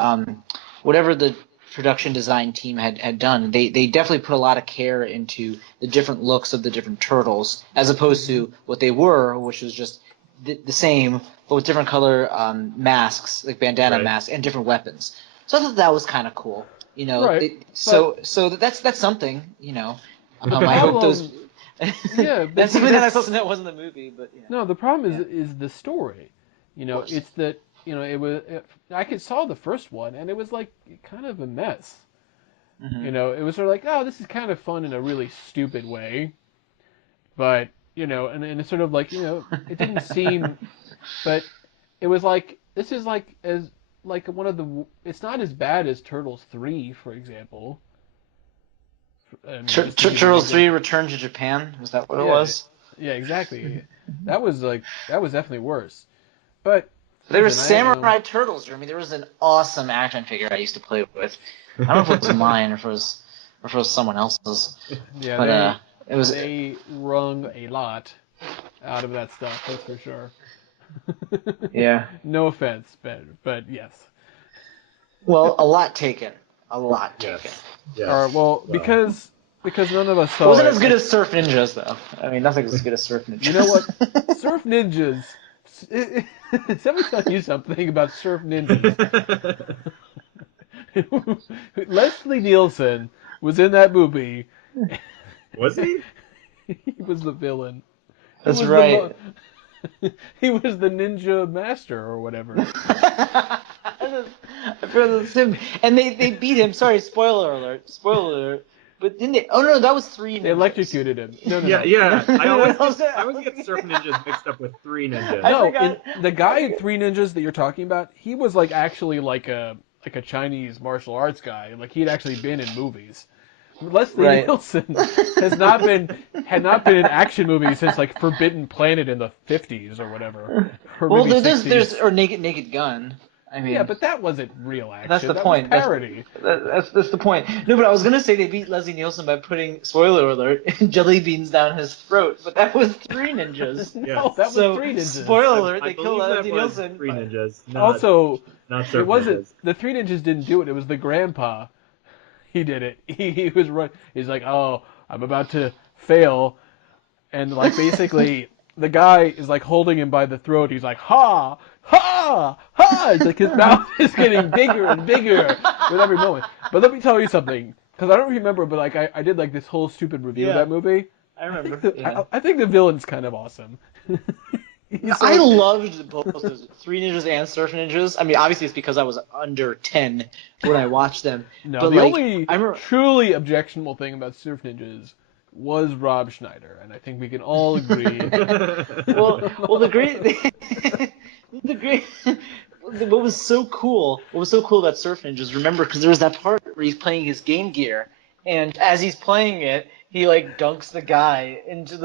whatever the production design team had done, they definitely put a lot of care into the different looks of the different turtles, as opposed to what they were, which was just the same, but with different color masks, like bandana Right. masks, and different weapons. So I thought that was kind of cool. Right, So that's something. But the I hope those. problem, yeah, but That's see, something that I that's supposed to know wasn't the movie, but no. The problem Yeah. is the story. course. It's that I saw the first one and it was like kind of a mess. Mhm. It was sort of like, oh, this is kind of fun in a really stupid way, but and it's sort of like it didn't seem, but it was like this is like as like one of the. It's not as bad as Turtles 3, for example. I mean, just to give you an Turtles 3 example. Return to Japan. Was that what it Yeah, was? yeah, exactly. That was definitely worse. But They were listen, samurai turtles, Jeremy. There was an awesome action figure I used to play with. I don't know if it was mine or if it was someone else's. yeah, But it was they wrung a lot out of that stuff. That's for sure. yeah. No offense, but yes. Well, a lot taken. A lot taken. Yes. Yes. All right. Well, Well, because none of us It saw wasn't it. as good as Surf Ninjas, though. I mean, nothing's as good as Surf Ninjas. You know what? Surf Ninjas. Let me tell you something about Surf Ninjas. Leslie Nielsen was in that movie. was he? He was the villain. That's He was right. he was the ninja master or whatever. I forgot that's him. And they beat him. Sorry, spoiler alert. Spoiler alert. But didn't they? Oh no, that was Three Ninjas. They electrocuted him. No, no, Yeah, no. yeah. I always No, I always get Surf Ninjas mixed up with Three Ninjas. I No, forgot. the guy in Three Ninjas that you're talking about, he was like actually like a Chinese martial arts guy. Like he'd actually been in movies. Leslie Right. Nielsen had not been in action movies since like Forbidden Planet in the 50s or whatever, or Well, maybe there's 60s. or Naked Gun. I mean, Yeah, but that wasn't real action. that's the That point. was parody. That's the point. No, but I was gonna say they beat Leslie Nielsen by putting, spoiler alert, jelly beans down his throat, but that was Three Ninjas. No, that was So, Three Ninjas. spoiler alert, I they killed believe that Leslie was Nielsen. Three Ninjas. Not, Also, not it Surf wasn't Ninjas. the Three Ninjas didn't do it. It was the grandpa. He did it. He was right. He's like, oh, I'm about to fail, and like basically the guy is like holding him by the throat. He's like, ha, ha, ha. It's like his mouth is getting bigger and bigger with every moment. But let me tell you something, because I don't remember, but like I did like this whole stupid review of Yeah. that movie. I remember. I think the villain's kind of awesome. He's I so- loved both those Three Ninjas and Surf Ninjas. I mean, obviously it's because I was under 10 when I watched them. No, but the like, only I remember. truly objectionable thing about Surf Ninjas was Rob Schneider, and I think we can all agree. Well, the great, the great. What was so cool about Surf Ninjas? Remember, because there was that part where he's playing his Game Gear, and as he's playing it, he like dunks the guy into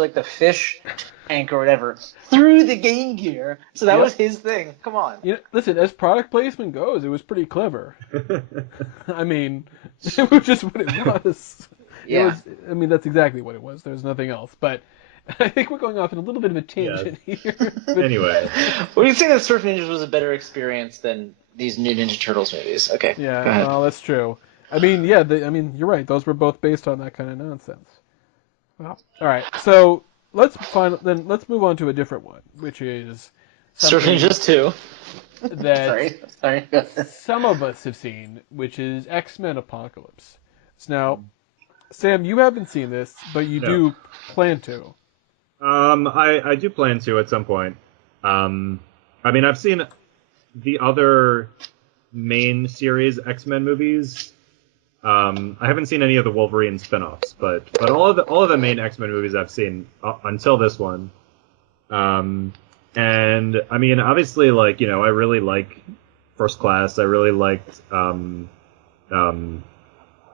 like the fish tank or whatever through the Game Gear. So that Yep. was his thing. Come on. You know, listen, as product placement goes, it was pretty clever. I mean, it was just what it was. Yeah. It was. I mean, that's exactly what it was. There's nothing else. But I think we're going off in a little bit of a tangent here. But Anyway, Well, you say that Surf Ninjas was a better experience than these new Ninja Turtles movies. Okay. yeah, Go ahead. well, that's true. I mean, yeah, I mean, you're right. Those were both based on that kind of nonsense. Well, all right. So let's move on to a different one, which is Surf something Ninjas 2. that Sorry. some of us have seen, which is X-Men Apocalypse. So now, Sam, you haven't seen this, but you No. do plan to. I do plan to at some point. I mean, I've seen the other main series X-Men movies. I haven't seen any of the Wolverine spin-offs, but all of the main X-Men movies I've seen until this one. And I mean, obviously, like, you know, I really like First Class. I really liked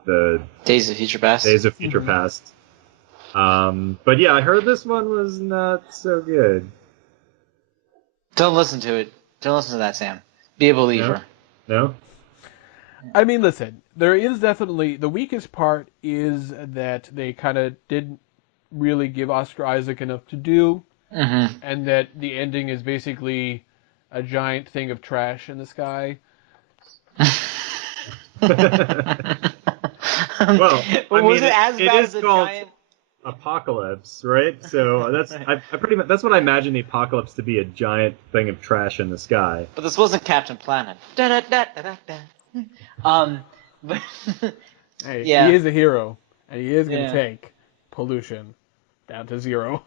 the Days of Future Past. Days of Future Past. But yeah, I heard this one was not so good. Don't listen to it. Don't listen to that, Sam. Be a believer. No? I mean, listen, there is definitely the weakest part is that they kind of didn't really give Oscar Isaac enough to do, and that the ending is basically a giant thing of trash in the sky. Well, I was mean, it as it bad is as a called giant? Apocalypse, right? So that's pretty much that's what I imagine the apocalypse to be, a giant thing of trash in the sky. But this wasn't Captain Planet. But Hey, Yeah. he is a hero, and he is going to Yeah. take pollution down to zero.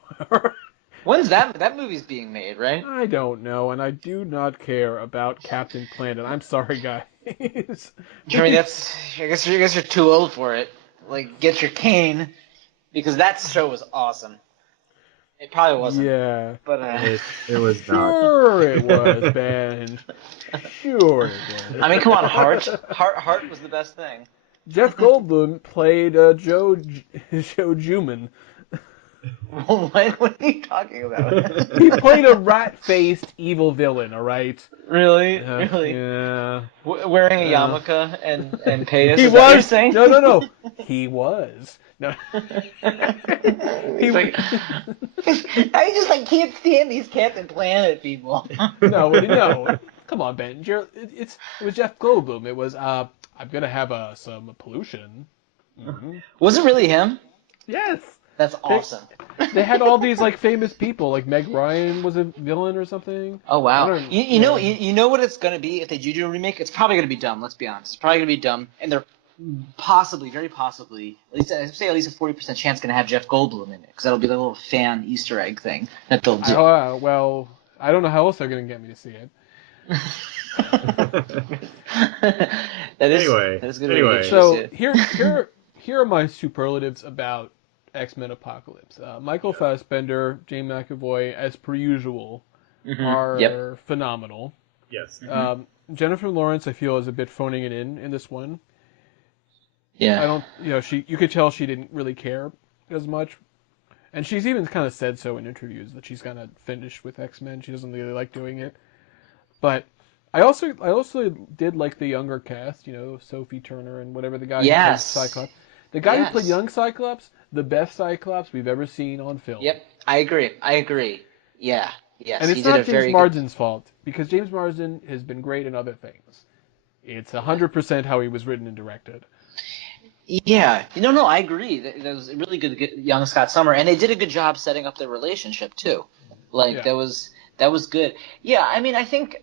when's that movie's being made, right? I don't know, and I do not care about Captain Planet. I'm sorry, guys. I mean, I guess you're too old for it. Like, get your cane, because that show was awesome. It probably wasn't. Yeah. But It was not. Sure it was, Ben. Sure it was. I mean, come on, Heart was the best thing. Jeff Goldblum played Joe Juman. What are you talking about? He played a rat-faced evil villain, all right? Really? Yeah. Wearing a yarmulke and payas? He is that what you're was. saying? No. He was. No. He's like, I just can't stand these Captain Planet people. No. Come on, Ben. It was Jeff Goldblum. It was I'm gonna have some pollution. Mm-hmm. Was it really him? Yes. That's awesome. They had all these famous people, like Meg Ryan was a villain or something. Oh wow! I don't- You know what it's gonna be if they do a remake? It's probably gonna be dumb. Let's be honest. It's probably gonna be dumb, and they're very possibly, at least a 40% chance gonna have Jeff Goldblum in it, because that'll be the little fan Easter egg thing that they'll do. Well, I don't know how else they're gonna get me to see it. That is a good way to So choose it. here are my superlatives about X-Men Apocalypse. Michael Fassbender, James McAvoy, as per usual, are phenomenal. Yes. Jennifer Lawrence, I feel, is a bit phoning it in this one. Yeah. I don't, you could tell she didn't really care as much, and she's even kind of said so in interviews that she's kind of finished with X-Men. She doesn't really like doing it. But I also did like the younger cast, Sophie Turner and whatever the guy who played Cyclops. The guy who played young Cyclops, the best Cyclops we've ever seen on film. Yep, I agree. Yeah, yes. And it's not James Marsden's fault, because James Marsden has been great in other things. It's 100% how he was written and directed. Yeah, no, I agree. That was a really good young Scott Summer, and they did a good job setting up their relationship too. That was good. Yeah, I mean, I think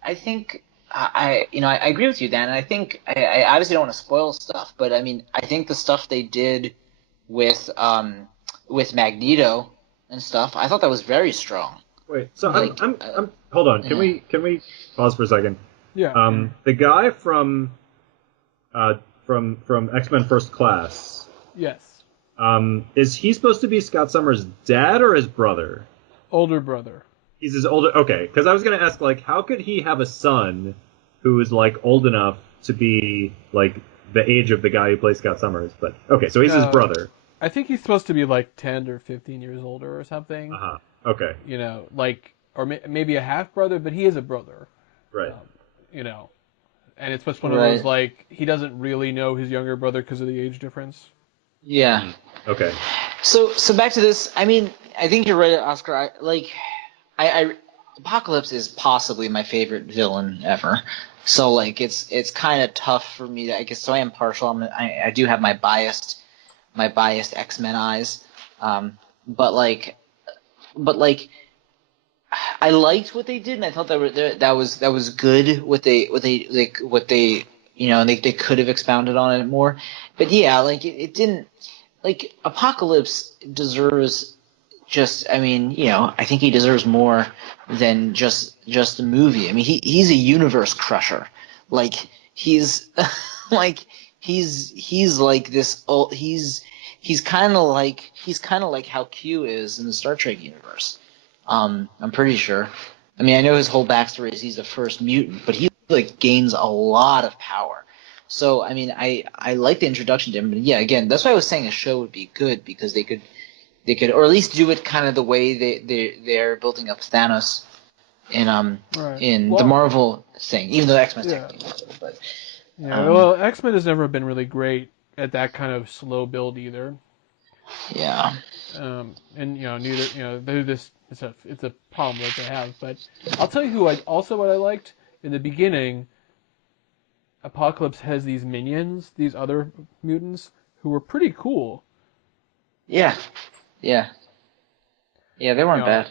I agree with you, Dan. And I think I obviously don't want to spoil stuff, but I mean, I think the stuff they did with Magneto and stuff, I thought that was very strong. Wait, so I'm hold on. Can we pause for a second? Yeah. The guy from X-Men First Class. Yes. Is he supposed to be Scott Summers' dad or his brother? Older brother. He's his older. Okay, because I was gonna ask, how could he have a son who is old enough to be the age of the guy who plays Scott Summers? But okay, so he's his brother. I think he's supposed to be like 10 or 15 years older or something. Uh-huh. Okay. Like, or maybe a half brother, but he is a brother. Right. Um, you know, and it's just one of those Right. like he doesn't really know his younger brother because of the age difference. Yeah. Okay. So back to this. I mean, I think you're right, Oscar. I Apocalypse is possibly my favorite villain ever. So like it's kind of tough for me to, I guess. So I am partial. I do have my biased X-Men eyes. But like I liked what they did, and I thought that was good. What they and they could have expounded on it more. But yeah, like it didn't. Like Apocalypse deserves just. I mean, I think he deserves more than just the movie. I mean, he's a universe crusher. Like like he's like this. He's kind of like how Q is in the Star Trek universe. I'm pretty sure. I mean, I know his whole backstory is he's the first mutant, but he like gains a lot of power. So, I mean, I like the introduction to him, but yeah, again, that's why I was saying a show would be good because they could, or at least do it kind of the way they're building up Thanos Right. in the Well, Marvel thing, even though X-Men's yeah. technically Marvel, but Yeah. Well, X-Men has never been really great at that kind of slow build either. yeah. And neither they're this it's a problem that they have. But I'll tell you who what I liked in the beginning. Apocalypse has these minions, these other mutants who were pretty cool. Yeah. Yeah. Yeah, they You weren't know, bad.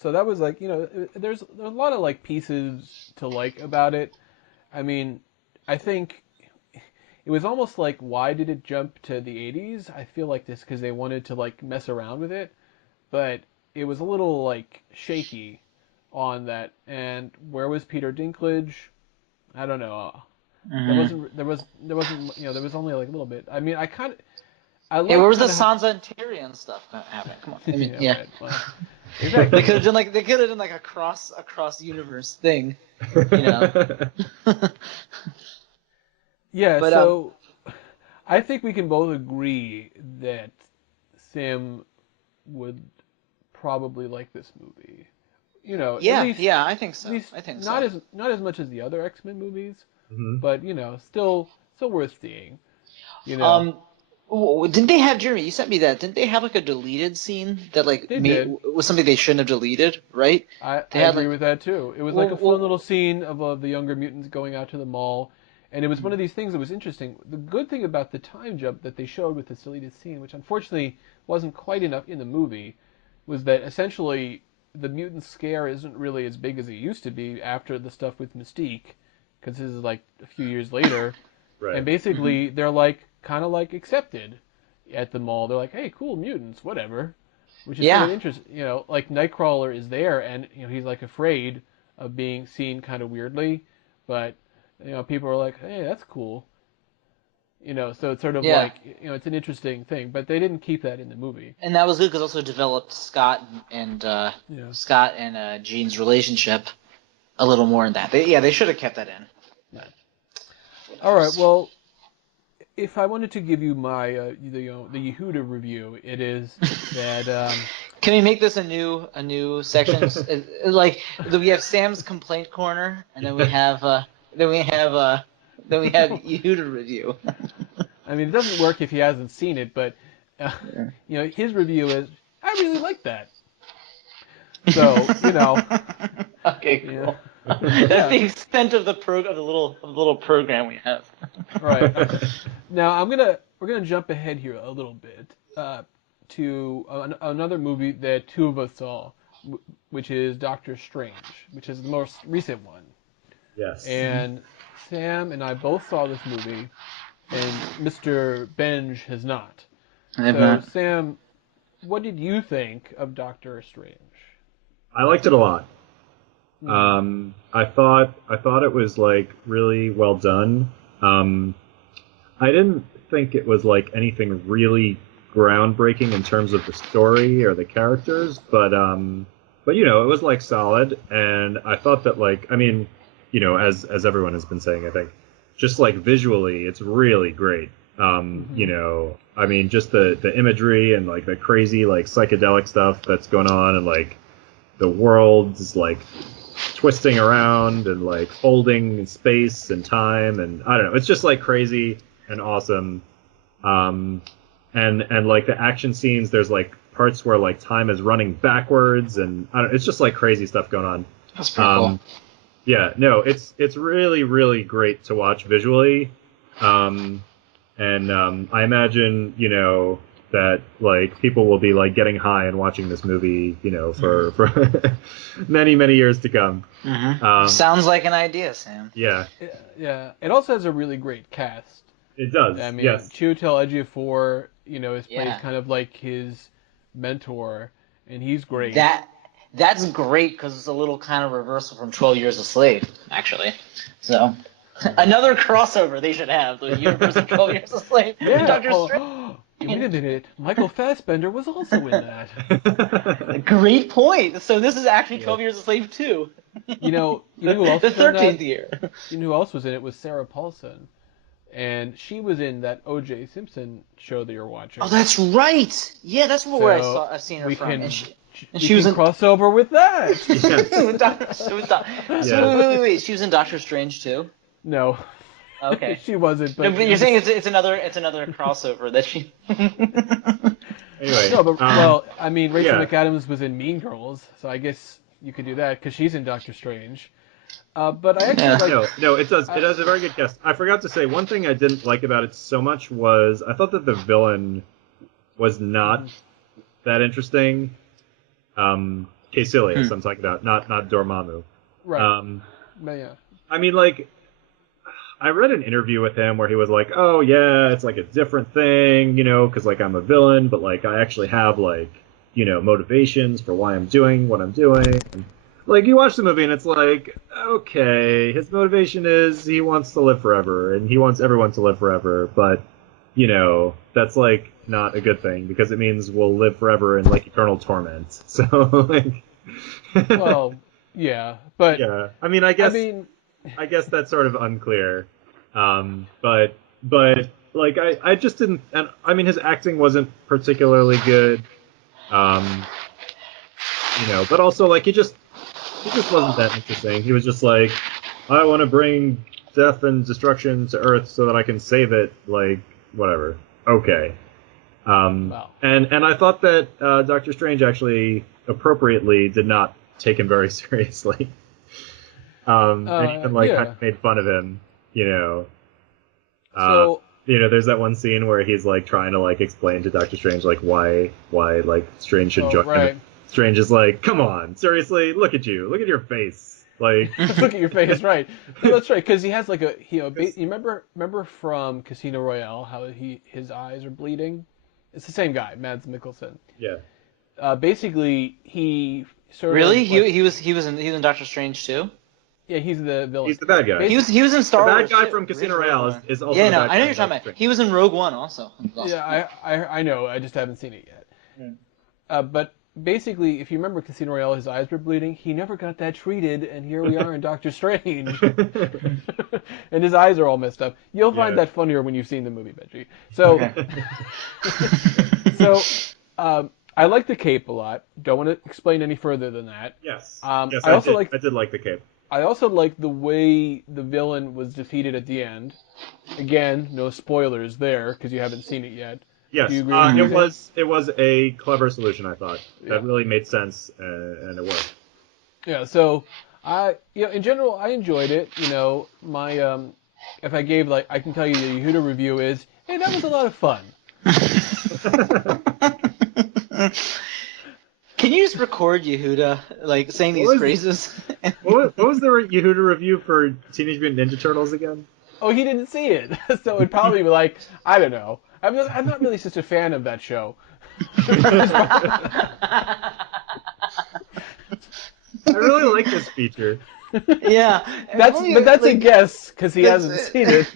so that was like there's a lot of like pieces to like about it. I mean, I think it was almost like why did it jump to the 80s? I feel like this because they wanted to like mess around with it, but it was a little like shaky on that. And where was Peter Dinklage? I don't know. Mm-hmm. There wasn't there was only like a little bit. I mean, I Hey, where like was the kind of Sansa and Tyrion stuff happening? Come on. I mean, yeah, yeah. right. Well, They exactly. could have done like a cross universe thing, you know. Yeah, But so I think we can both agree that Sam would probably like this movie. yeah, yeah, I think at so. least I think so. not as much as the other X-Men movies, Mhm. but still worth seeing. You know, Um, didn't they have Jeremy? You sent me that. Didn't they have like a deleted scene that like they did. was something they shouldn't have deleted? Right? They I had agree like with that too. It was like a fun little scene of the younger mutants going out to the mall, and it was one of these things that was interesting. The good thing about the time jump that they showed with this deleted scene, which unfortunately wasn't quite enough in the movie, was that essentially the mutant scare isn't really as big as it used to be after the stuff with Mystique, because this is like a few years later, and Right. Mhm. basically they're like kind of like accepted at the mall. They're like, hey, cool mutants, whatever, which is sort Yeah, of interesting. Like Nightcrawler is there, and he's like afraid of being seen kind of weirdly, but people are like, hey, that's cool. So it's sort of yeah, like it's an interesting thing, but they didn't keep that in the movie. and that was good because also developed Yeah. Scott and Jean's relationship a little more in that. They should have kept that in. Yeah. All right. Well, if I wanted to give you my the Yehuda review, it is that Can we make this a new section? Like we have Sam's complaint corner, and then we have Yehuda review. I mean, it doesn't work if he hasn't seen it, but uh, Yeah. his review is, I really like that. So, Okay, yeah, cool. That's yeah, the extent of the little program we have. right. Now we're gonna jump ahead here a little bit to another movie that two of us saw, which is Doctor Strange, which is the most recent one. Yes. And Sam and I both saw this movie, and Mr. Benj has not. I have So, not. Sam, what did you think of Doctor Strange? I liked it a lot. Hmm. I thought it was like really well done. Um, I didn't think it was like anything really groundbreaking in terms of the story or the characters, but it was like solid, and I thought that like I mean, as everyone has been saying, I think just like visually, it's really great. You know, I mean, just the imagery and like the crazy like psychedelic stuff that's going on, and like the world's like twisting around and like folding in space and time, and I don't know, it's just like crazy and awesome. And like the action scenes, there's like parts where like time is running backwards, and I don't, it's just like crazy stuff going on. That's pretty cool. Yeah, no, it's really really great to watch visually. I imagine, you know, that like people will be like getting high and watching this movie, you know, for many many years to come. Sounds like an idea, Sam. Yeah, Yeah, it also has a really great cast. it does. I mean, Yes. Chiwetel Ejiofor, you know, is played Yeah. kind of like his mentor, and he's great. That's great because it's a little kind of reversal from 12 Years a Slave, actually. So another crossover they should have, the universe of 12 Years a Slave and Yeah. Doctor Oh, Strange. wait a minute. Michael Fassbender was also in that. Great point. So this is actually 12 Years a Slave 2. You know who else The was in that? 13th year. You know who else was in it? Was Sarah Paulson, and she was in that O.J. Simpson show that you're watching. Oh, that's right. Yeah, that's where So I've seen her we from. can- And she we was can in crossover with that. Wait. She was in Doctor Strange too. No, Okay. she wasn't. But, No, but you're saying it's another crossover that she. Anyway, no, but well, I mean, Rachel yeah. McAdams was in Mean Girls, so I guess you could do that because she's in Doctor Strange. But I actually Yeah. like. No, it does. It has a very good cast. I forgot to say one thing I didn't like about it so much was I thought that the villain was not that interesting. Caecilius, I'm talking about, not Dormammu. Right. But yeah. I mean, like, I read an interview with him where he was like, "Oh yeah, it's like a different thing, you know, because like I'm a villain, but like I actually have like, you know, motivations for why I'm doing what I'm doing." And, like, you watch the movie and it's like, okay, his motivation is he wants to live forever and he wants everyone to live forever, but you know, that's like not a good thing because it means we'll live forever in like eternal torment. So like, Well, yeah, but yeah, I mean, I guess that's sort of unclear. But like I just didn't, and I mean his acting wasn't particularly good. You know, but also like he just wasn't that interesting. He was just like, I want to bring death and destruction to Earth so that I can save it. Like whatever. Okay. Wow. And I thought that Doctor Strange actually appropriately did not take him very seriously. And even like yeah. kind of made fun of him, you know. So You know, there's that one scene where he's like trying to like explain to Doctor Strange like why like Strange should join right. him. Strange is like, come on, seriously, look at you, look at your face, like. Look at your face, right? No, that's right, because he has like a you remember from Casino Royale how his eyes are bleeding. It's the same guy, Mads Mikkelsen. Yeah. Basically, he sort Really? of like, He was in Doctor Strange too. yeah, he's the villain. He's the bad guy. He was in Star The bad Wars. guy too. from Casino Rogue Royale One. is also Yeah, the no, bad I know guy you're talking in about. He was in Rogue One also. Yeah, I know. I just haven't seen it yet. But basically, if you remember Casino Royale, his eyes were bleeding. He never got that treated, and here we are in Doctor Strange, and his eyes are all messed up. You'll find Yeah. that funnier when you've seen the movie, Benji. So, I like the cape a lot. Don't want to explain any further than that. Yes. Yes, I also I did like the cape. I also like the way the villain was defeated at the end. Again, no spoilers there because you haven't seen it yet. Yes, Do you agree with me? it was a clever solution. I thought Yeah. that really made sense, and it worked. Yeah, so in general, I enjoyed it. You know, my if I gave like, I can tell you the Yehuda review is, hey, that was a lot of fun. Can you just record Yehuda like saying these was- phrases? What was the Yehuda review for Teenage Mutant Ninja Turtles again? Oh, he didn't see it, so it'd probably be like, I don't know. I'm not really such a fan of that show. I really like this feature. Yeah, That's a like, guess because he that's hasn't it. seen it.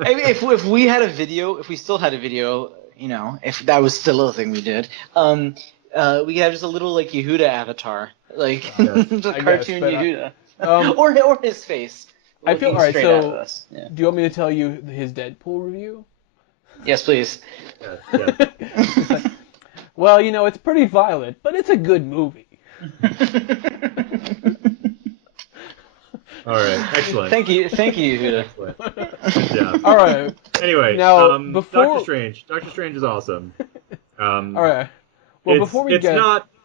I mean, if we had a video, if we still had a video, you know, if that was still a thing we did, we could have just a little like Yehuda avatar, like Yes. the I guess, cartoon but, Yehuda, um, or his face. I feel Looking all right. straight out of So, us. Yeah. do you want me to tell you his Deadpool review? Yes, please. Yeah. It's like, well, it's pretty violent, but it's a good movie. All right. Excellent. Thank you, Huda. Excellent. Good job. All right. Anyway, Now, Doctor Strange. Doctor Strange is awesome. All right. Well, before we get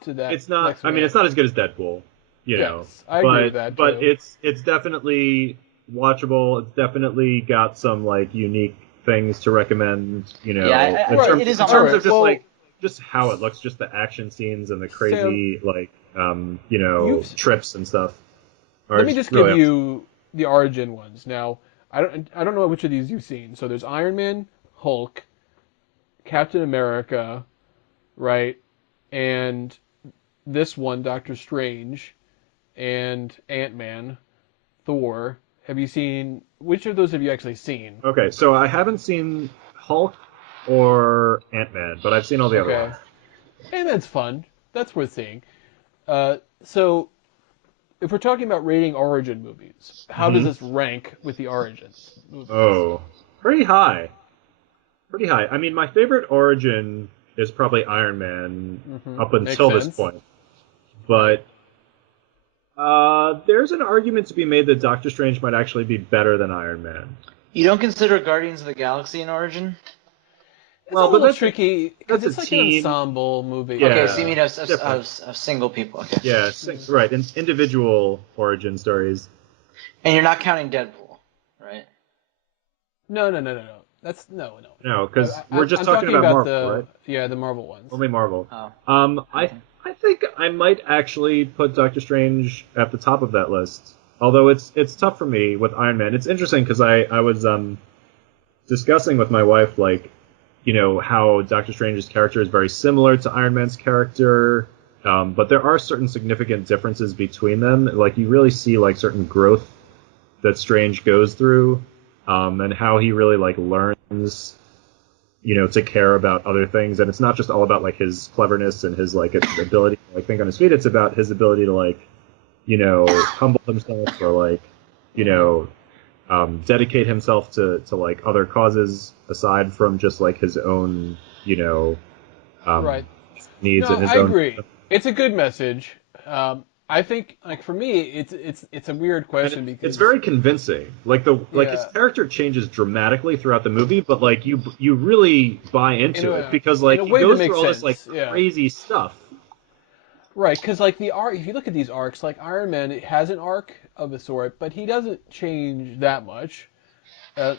to that, it's not. next I mean, it's not as good as Deadpool, Yes, I agree with that but too. it's definitely watchable. It's definitely got some like unique things to recommend. Yeah, in Right. terms, it is in on my terms of list. just Well, like just how it looks, just the action scenes and the Sam, crazy you've trips and stuff. let me just give you the origin ones. Now, I don't know which of these you've seen. So there's Iron Man, Hulk, Captain America, right? And this one, Doctor Strange, and Ant-Man, Thor. Have you seen which of those have you actually seen? Okay, so I haven't seen Hulk or Ant-Man, but I've seen all the other Okay. ones. Ant-Man's fun. That's worth seeing. So if we're talking about rating origin movies, how does Mhm. this rank with the origins movies? Oh, pretty high. Pretty high. I mean, my favorite origin is probably Iron Man up Makes until this sense. point. But there's an argument to be made that Doctor Strange might actually be better than Iron Man. You don't consider Guardians of the Galaxy an origin? It's Well, a but little that's tricky because that's a it's like an team. ensemble movie. Yeah. Okay, so you mean of different. single people. Okay. Yeah, right. Individual origin stories. And you're not counting Deadpool, right? No. That's no. No, because we're I'm just talking talking about Marvel, the right? the Marvel ones. Only Marvel. Oh. I think I might actually put Doctor Strange at the top of that list. Although it's tough for me with Iron Man. It's interesting because I was discussing with my wife like how Doctor Strange's character is very similar to Iron Man's character, but there are certain significant differences between them. Like you really see like certain growth that Strange goes through, and how he really like learns to care about other things, and it's not just all about like his cleverness and his like ability to like think on his feet. It's about his ability to like humble himself or like dedicate himself to like other causes aside from just like his own Right. needs No, and his I own. agree. It's a good message. I think, like for me, it's a weird question And because it's very convincing. Like his Yeah. character changes dramatically throughout the movie, but like you really buy into it because like in a he way that goes makes through all this like sense. Yeah. crazy stuff. Right, because like the arc, if you look at these arcs, like Iron Man, it has an arc of a sort, but he doesn't change that much.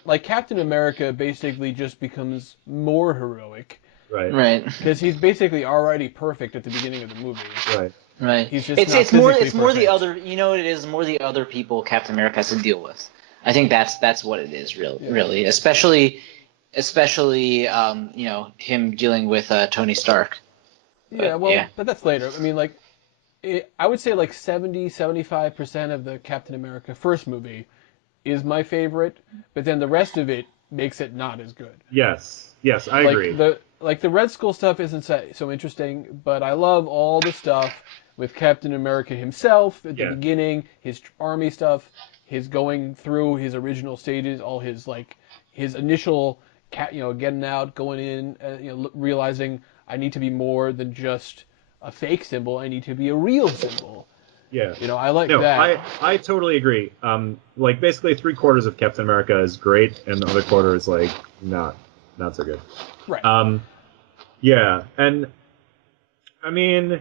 Like Captain America basically just becomes more heroic Right. Right. because he's basically already perfect at the beginning of the movie. Right. Right. He's just It's not it's more physically the perfect. other what it is, more the other people Captain America has to deal with. I think that's what it is really. Especially him dealing with Tony Stark. Yeah, But well, yeah. but that's later. I mean, like, I would say like 70-75% of the Captain America first movie is my favorite, but then the rest of it makes it not as good. Yes. Yes, I Like agree. the Red Skull stuff isn't so interesting, but I love all the stuff with Captain America himself at the Yeah. beginning, his army stuff, his going through his original stages, all his like his initial getting out, going in, realizing I need to be more than just a fake symbol. I need to be a real symbol. Yeah. I like No, that. I totally agree. Like basically 3/4 of Captain America is great, and the other quarter is like not so good. Right. Yeah, and I mean,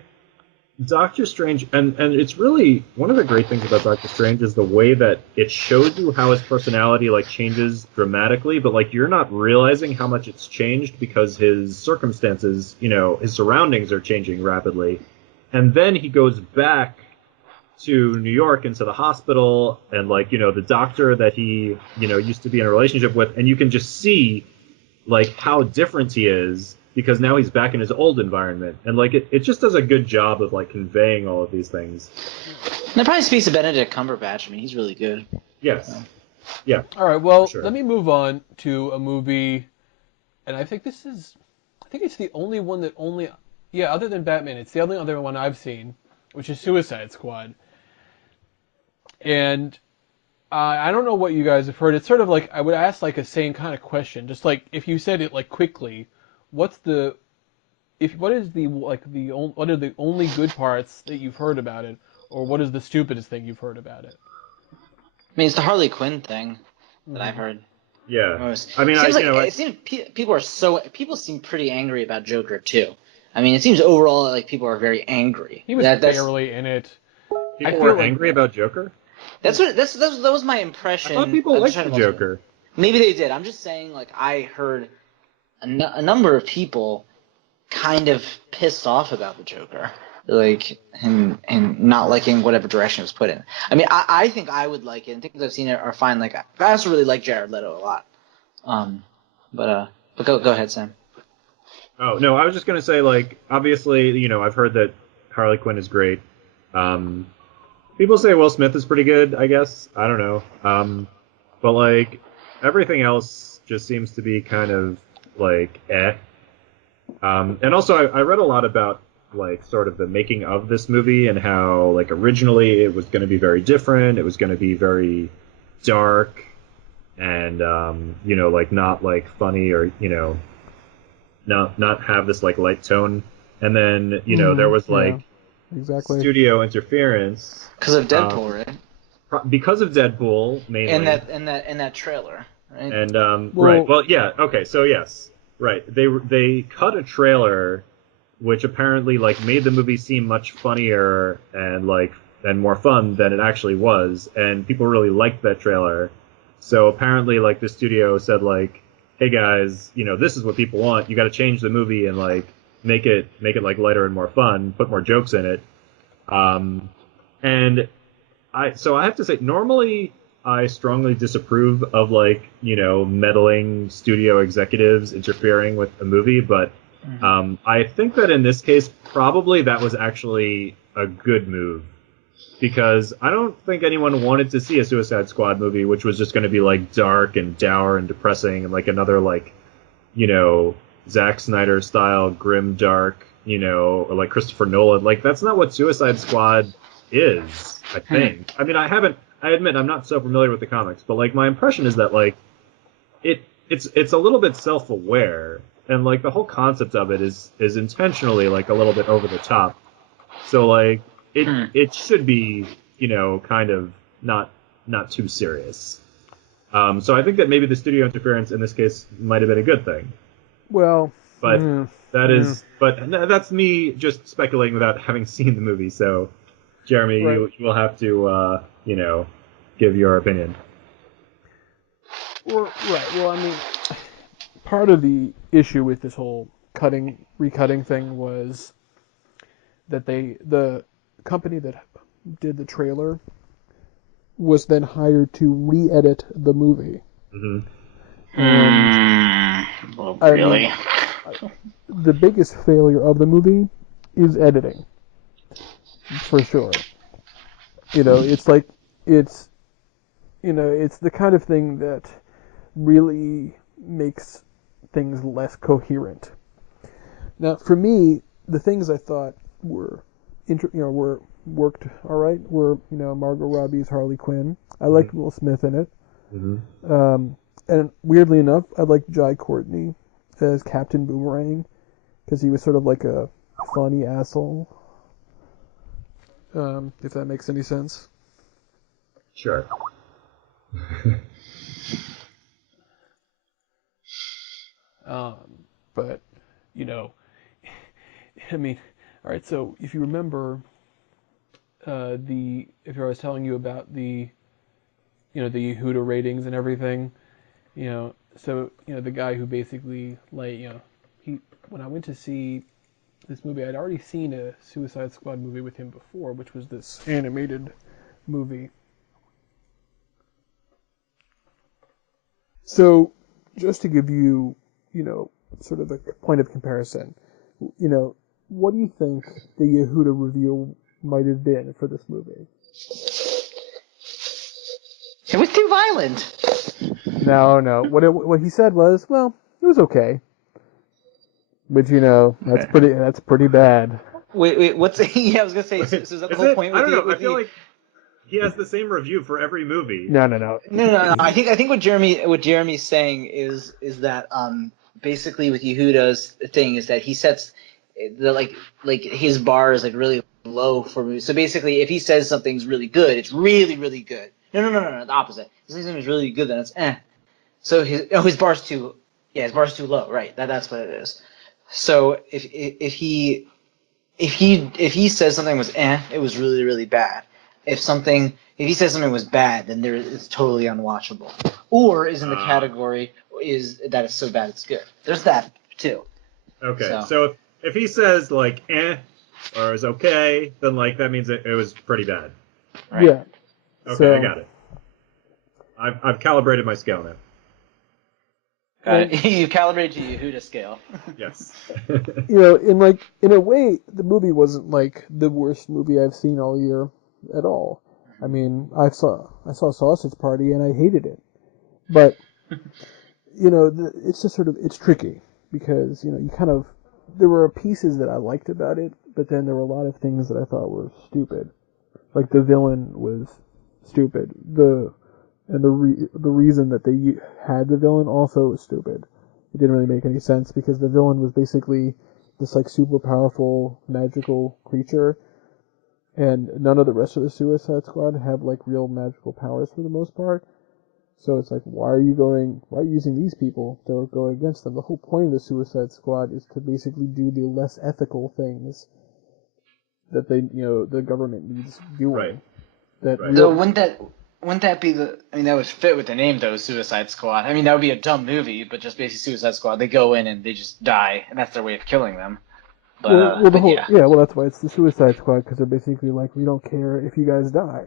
Doctor Strange, and it's really one of the great things about Doctor Strange is the way that it shows you how his personality like changes dramatically, but like you're not realizing how much it's changed because his circumstances, his surroundings are changing rapidly, and then he goes back to New York into the hospital, and like the doctor that he used to be in a relationship with, and you can just see like how different he is because now he's back in his old environment, and like it just does a good job of like conveying all of these things. And that probably speaks to Benedict Cumberbatch. I mean, he's really good. Yes. Yeah. All right. Well, Sure. let me move on to a movie, and I think it's the only one that other than Batman, it's the only other one I've seen, which is Suicide Squad. And I don't know what you guys have heard. It's sort of like I would ask like a same kind of question, just like if you said it like quickly, what's the if what is the like what are the only good parts that you've heard about it, or what is the stupidest thing you've heard about it? I mean, it's the Harley Quinn thing that I've Mhm. heard Yeah. most. I mean, It seems like you know, it seems people seem pretty angry about Joker too. I mean, it seems overall like people are very angry. He was That's barely in it. I people feel were like angry about Joker. that was my I thought impression. people I'm just liked trying the to multiple. Joker. Maybe they did. I'm just saying, like I heard a number of people kind of pissed off about the Joker, like and not liking whatever direction it was put in. I mean, I think I would like it, and things I've seen are fine. Like I also really like Jared Leto a lot. But go ahead, Sam. Oh no, I was just gonna say, like, obviously, you know, I've heard that Harley Quinn is great. Um, People say Will Smith is pretty good. I guess I don't know. But like everything else just seems to be kind of like eh. And also, I read a lot about like sort of the making of this movie and how like originally it was going to be very different. It was going to be very dark and you know, like not like funny or you know not have this like light tone. And then you know there was like exactly. studio interference Because of Deadpool, right? because of Deadpool mainly. And that trailer, right? And Well- right, well, yeah, okay, so yes, right. They cut a trailer, which apparently like made the movie seem much funnier and like and more fun than it actually was, and people really liked that trailer. So apparently, like the studio said, like, hey guys, you know, this is what people want. You got to change the movie and like make it like lighter and more fun, put more jokes in it. And I have to say, normally I strongly disapprove of like, you know, meddling studio executives interfering with a movie, but I think that in this case, probably that was actually a good move. Because I don't think anyone wanted to see a Suicide Squad movie, which was just going to be like dark and dour and depressing and like another like, you know, Zack Snyder style grim dark, you know, or like Christopher Nolan. Like that's not what Suicide Squad is, I think. I mean, I admit I'm not so familiar with the comics, but like my impression is that like it's a little bit self-aware and like the whole concept of it is intentionally like a little bit over the top. So like it should be, you know, kind of not too serious. So I think that maybe the studio interference in this case might have been a good thing. Well, But that's me just speculating without having seen the movie. So, Jeremy, Right. you will have to, you know, give your opinion. Right. Well, I mean, part of the issue with this whole recutting thing was that the company that did the trailer was then hired to re-edit the movie. Well, I really? mean, the biggest failure of the movie is editing, for sure. You know, it's like it's the kind of thing that really makes things less coherent. Now, for me, the things I thought were worked all right were Margot Robbie's Harley Quinn. I liked Will Smith in it. And weirdly enough, I liked Jai Courtney as Captain Boomerang because he was sort of like a funny asshole. If that makes any sense. Sure. But I mean, all right. So if you remember, if I was telling you about the Yehuda ratings and everything, so the guy who basically when I went to see this movie, I'd already seen a Suicide Squad movie with him before, which was this animated movie. So just to give you, sort of a point of comparison, what do you think the Yehuda review might have been for this movie? It was too violent. No. What he said was, well, it was okay. Which that's pretty bad. Wait, what's? Yeah, I was gonna say. So is that the whole point? I don't know. With I feel like he has the same review for every movie. No. No. I think what Jeremy's saying is that basically with Yehuda's thing is that he sets the like his bar is like really low for movies. So basically, if he says something's really good, it's really really good. No, the opposite. If something's really good, then it's eh. So his bar's too low, right? That's what it is. So if he says something was eh, it was really really bad. If he says something was bad, then it's totally unwatchable. Or is in the category is that it's so bad it's good. There's that too. Okay, so if he says like eh or is okay, then like that means it was pretty bad. Right. Yeah. Okay, So, I got it. I've calibrated my scale now. You calibrated to Yehuda scale. Yes. in a way, the movie wasn't like the worst movie I've seen all year at all. I mean, I saw Sausage Party and I hated it, but it's just sort of it's tricky because you kind of there were pieces that I liked about it, but then there were a lot of things that I thought were stupid. Like the villain was stupid. The reason that they had the villain also was stupid. It didn't really make any sense because the villain was basically this like super powerful magical creature, and none of the rest of the Suicide Squad have like real magical powers for the most part. So it's like, why are you using these people to go against them? The whole point of the Suicide Squad is to basically do the less ethical things that the government needs doing. Right. So wouldn't that be that would fit with the name though, Suicide Squad. I mean, that would be a dumb movie, but just basically Suicide Squad. They go in and they just die, and that's their way of killing them. But, well, that's why it's the Suicide Squad, because they're basically like, we don't care if you guys die.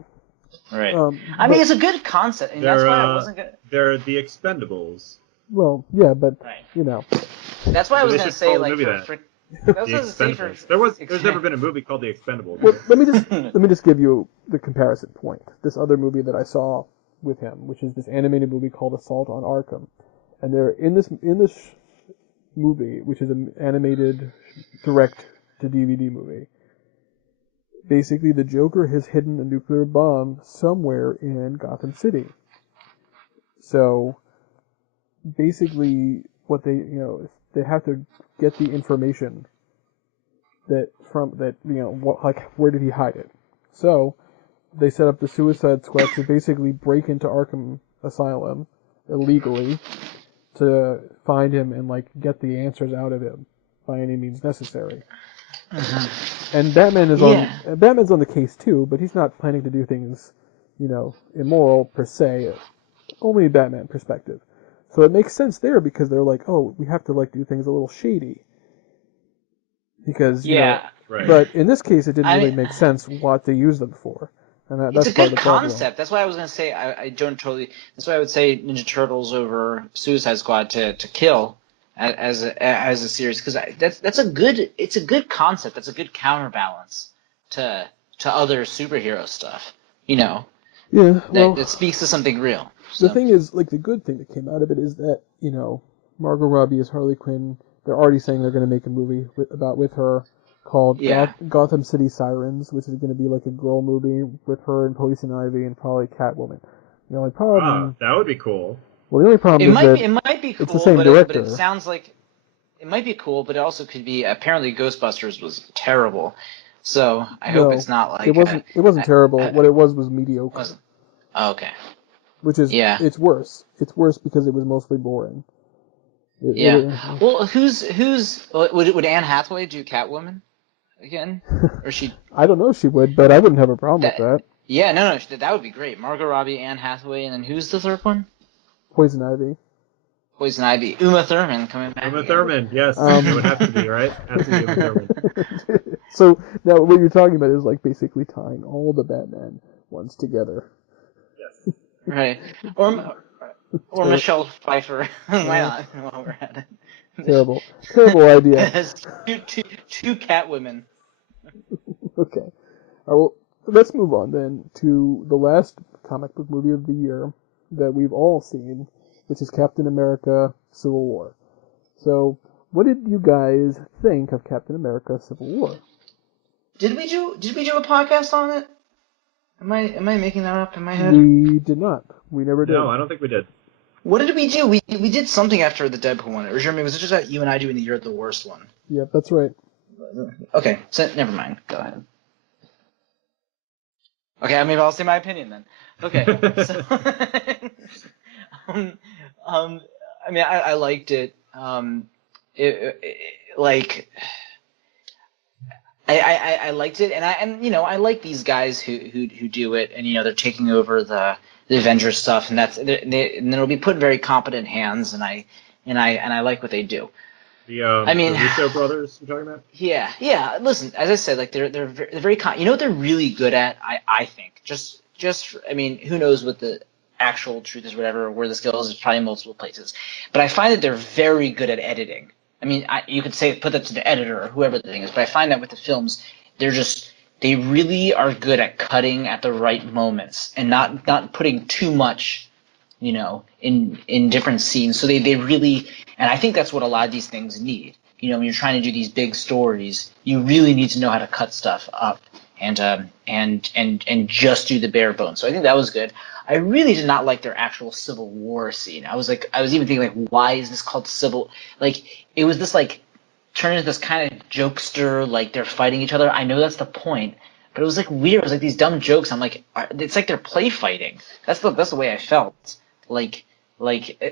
Right. I mean, it's a good concept, and that's why I wasn't gonna. They're the Expendables. Well, yeah, but That's why I was gonna say like There's never been a movie called The Expendables. Well, let me just give you the comparison point. This other movie that I saw with him, which is this animated movie called Assault on Arkham, and they're in this movie, which is an animated direct to DVD movie. Basically, the Joker has hidden a nuclear bomb somewhere in Gotham City. So basically, what they have to get the information where did he hide it? So they set up the Suicide Squad to basically break into Arkham Asylum illegally to find him and like get the answers out of him by any means necessary. And Batman's on the case too, but he's not planning to do things, immoral per se. Only Batman perspective. So it makes sense there because they're like, oh, we have to like do things a little shady. Because but in this case, it didn't really make sense what they use them for, and that's it's a good concept. That's why I was gonna say I don't totally. That's why I would say Ninja Turtles over Suicide Squad to kill as a series, because that's a good concept. That's a good counterbalance to other superhero stuff. Yeah, well, that speaks to something real. So. The thing is, like, the good thing that came out of it is that Margot Robbie as Harley Quinn. They're already saying they're going to make a movie with her called Gotham City Sirens, which is going to be like a girl movie with her and Poison Ivy and probably Catwoman. The only problem... that would be cool. Well, the only problem is it might be cool, it's the same director. But it sounds like it might be cool, but it also could be... Apparently Ghostbusters was terrible, so I hope it's not like... It wasn't terrible. What it was mediocre. Oh, okay. Which is... It's worse. It's worse because it was mostly boring. Well, would Anne Hathaway do Catwoman again, or she? I don't know if she would, but I wouldn't have a problem with that. Yeah, no, that would be great. Margot Robbie, Anne Hathaway, and then who's the third one? Poison Ivy. Uma Thurman coming back. Thurman, yes, it would have to be right. Has to be Uma Thurman. So now what you're talking about is like basically tying all the Batman ones together. Yes. Right. Or Michelle Pfeiffer. Why not? While we're at it. Terrible idea. two Catwomen. Okay. All right, well, let's move on then to the last comic book movie of the year that we've all seen, which is Captain America: Civil War. So, what did you guys think of Captain America: Civil War? Did we do a podcast on it? Am I making that up in my head? We did not. We never did. No, I don't think we did. What did we do? We did something after the Deadpool one. Or Jeremy, was it just that you and I doing the You're the Worst one? Yep, that's right. Okay, so never mind. Go ahead. Okay, maybe I'll say my opinion then. Okay, so um, I mean, I liked it. Like I liked it, and I like these guys who do it, and they're taking over the Avengers stuff, and and it'll be put in very competent hands, and I like what they do. I mean, The Russo brothers you're talking about? yeah. Listen, as I said, like they're very you know what they're really good at. I think just I mean, who knows what the actual truth is, whatever, where the skill is probably multiple places, but I find that they're very good at editing. I mean, you could say put that to the editor or whoever the thing is, but I find that with the films, they really are good at cutting at the right moments and not putting too much, in different scenes. So they really, and I think that's what a lot of these things need. When you're trying to do these big stories, you really need to know how to cut stuff up and just do the bare bones. So I think that was good. I really did not like their actual Civil War scene. I was even thinking like, why is this called Civil? Like, it was this like turned into this kind of jokester, like they're fighting each other. I know that's the point, but it was like weird. It was like these dumb jokes. I'm like, it's like they're play fighting. That's the way I felt. Like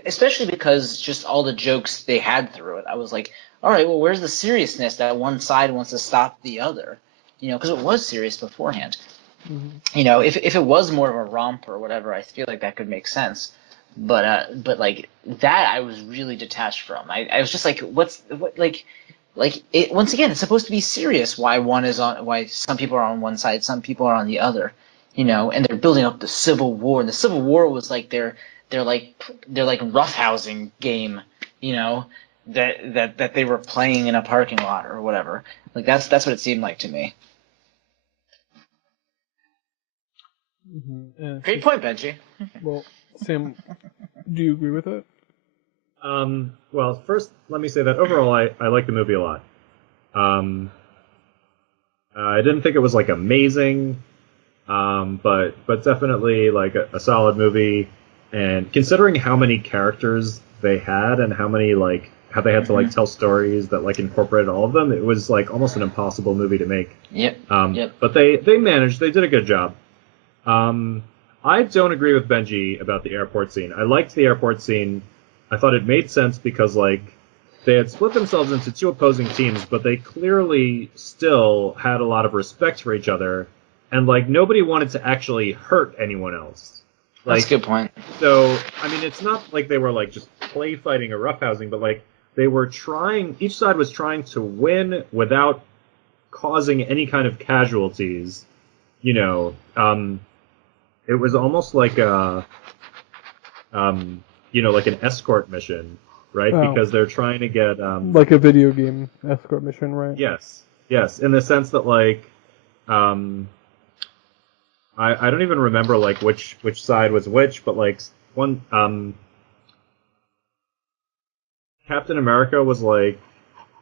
especially because just all the jokes they had through it. I was like, all right, well, where's the seriousness that one side wants to stop the other? Because it was serious beforehand. Mm-hmm. If it was more of a romp or whatever, I feel like that could make sense. But like that, I was really detached from. I was just like, what like it. Once again, it's supposed to be serious. Why some people are on one side, some people are on the other. And they're building up the Civil War, and the Civil War was like their roughhousing game. That they were playing in a parking lot or whatever. Like that's what it seemed like to me. Mm-hmm. Great point, Benji. Well, Sam, do you agree with it? Well, first, let me say that overall, I like the movie a lot. I didn't think it was like amazing, but definitely like a solid movie. And considering how many characters they had and how they had to like tell stories that like incorporated all of them, it was like almost an impossible movie to make. Yep. But they managed. They did a good job. I don't agree with Benji about the airport scene. I liked the airport scene. I thought it made sense because, like, they had split themselves into two opposing teams, but they clearly still had a lot of respect for each other, and, like, nobody wanted to actually hurt anyone else. Like, that's a good point. So, I mean, it's not like they were, like, just play fighting or roughhousing, but, like, they were each side was trying to win without causing any kind of casualties. It was almost like like an escort mission, right? Oh. Because they're trying to get like a video game escort mission, right? Yes, in the sense that like I don't even remember like which side was which, but like one Captain America was like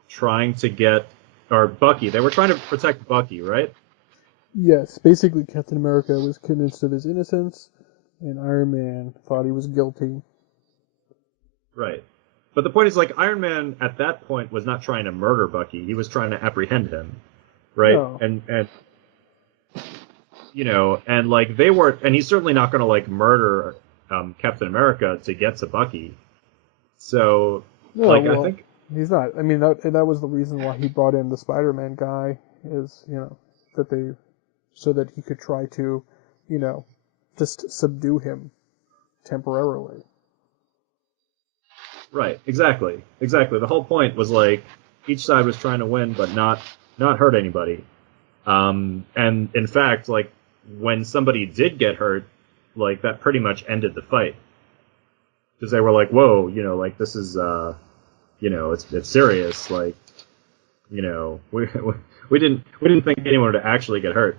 trying to get or Bucky. They were trying to protect Bucky, right? Yes, basically Captain America was convinced of his innocence, and Iron Man thought he was guilty. Right. But the point is, like, Iron Man at that point was not trying to murder Bucky. He was trying to apprehend him, right? No. And and like they were, and he's certainly not going to like murder Captain America to get to Bucky. So, No, like, well, I think he's not. I mean, that was the reason why he brought in the Spider-Man guy, is so that he could try to, just subdue him temporarily. right, exactly. The whole point was like each side was trying to win, but not hurt anybody. And in fact, like when somebody did get hurt, like that pretty much ended the fight because they were like, "Whoa, like this is, it's serious." Like, we didn't think anyone would actually get hurt.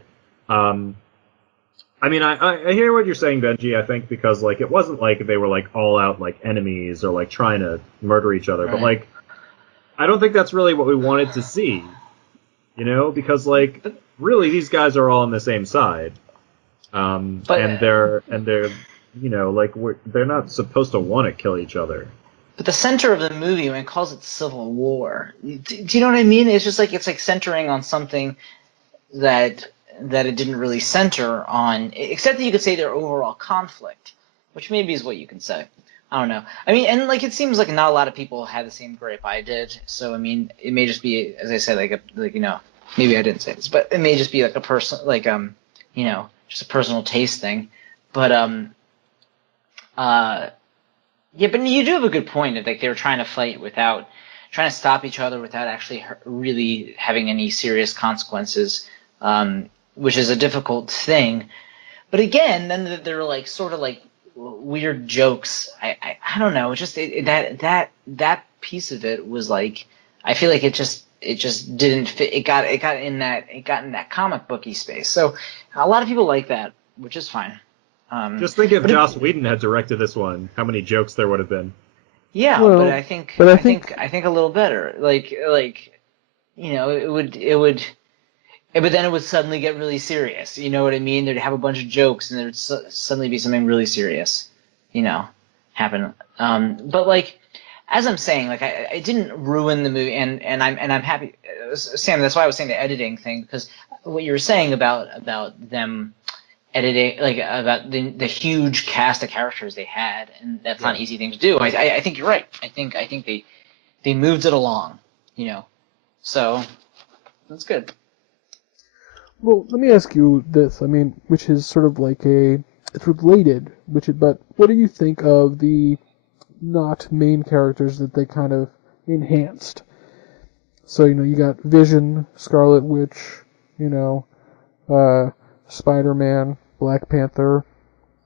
I mean, I hear what you're saying, Benji. I think because like it wasn't like they were like all out like enemies or like trying to murder each other, Right. but like I don't think that's really what we wanted to see. Because like really these guys are all on the same side. And But they're like they're not supposed to want to kill each other. But the center of the movie, when it calls it Civil War, do you know what I mean? It's just like it's like centering on something that it didn't really center on, except that you could say their overall conflict, which maybe is what you can say. I don't know. I mean, and like it seems like not a lot of people had the same gripe I did. So I mean, it may just be, as I said, like maybe I didn't say this, but it may just be like a person, like just a personal taste thing. But uh yeah, but you do have a good point that like they were trying to fight without trying to stop each other without actually really having any serious consequences, which is a difficult thing. But again, then there are like sort of like weird jokes. I don't know. It's just that piece of it was like I feel like it just didn't fit. It got in that comic booky space. So a lot of people like that, which is fine. Just think if But Joss Whedon had directed this one, how many jokes there would have been. yeah, but Well, I think but I I think think I think a little better. Like it would. But then it would suddenly get really serious. You know what I mean? They'd have a bunch of jokes, and there'd suddenly be something really serious, happen. But like, as I'm saying, like it didn't ruin the movie, and I'm happy, Sam. That's why I was saying the editing thing, because what you were saying about them editing, like about the huge cast of characters they had, and that's not Yeah. an easy thing to do. I think you're right. I think they moved it along, so that's good. well, let me ask you this. I mean, which is sort of like it's related, but what do you think of the not main characters that they kind of enhanced? So, you got Vision, Scarlet Witch, you know, uh, Spider-Man, Black Panther.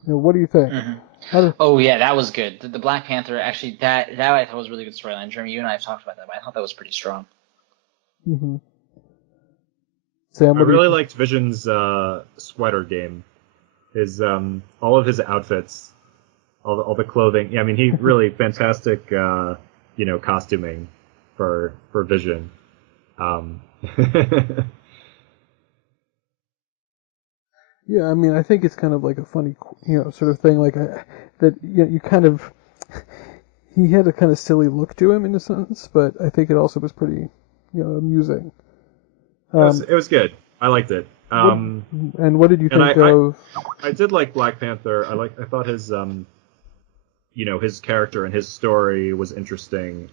What do you think? Hmm. How do, Oh yeah, that was good. The Black Panther, actually, that I thought was a really good storyline. Jeremy, you and I have talked about that, but I thought that was pretty strong. hmm Sam, I what do you really think? liked Vision's sweater game. His all of his outfits, all the clothing. Yeah, I mean, he really fantastic. Costuming for Vision. Um, Yeah, I mean, I think it's kind of like a funny, sort of thing, like that. You kind of he had a kind of silly look to him in a sense, but I think it also was pretty, amusing. Um, it was good. I liked it. what and what did you And think of? I did like Black Panther. I thought his his character and his story was interesting.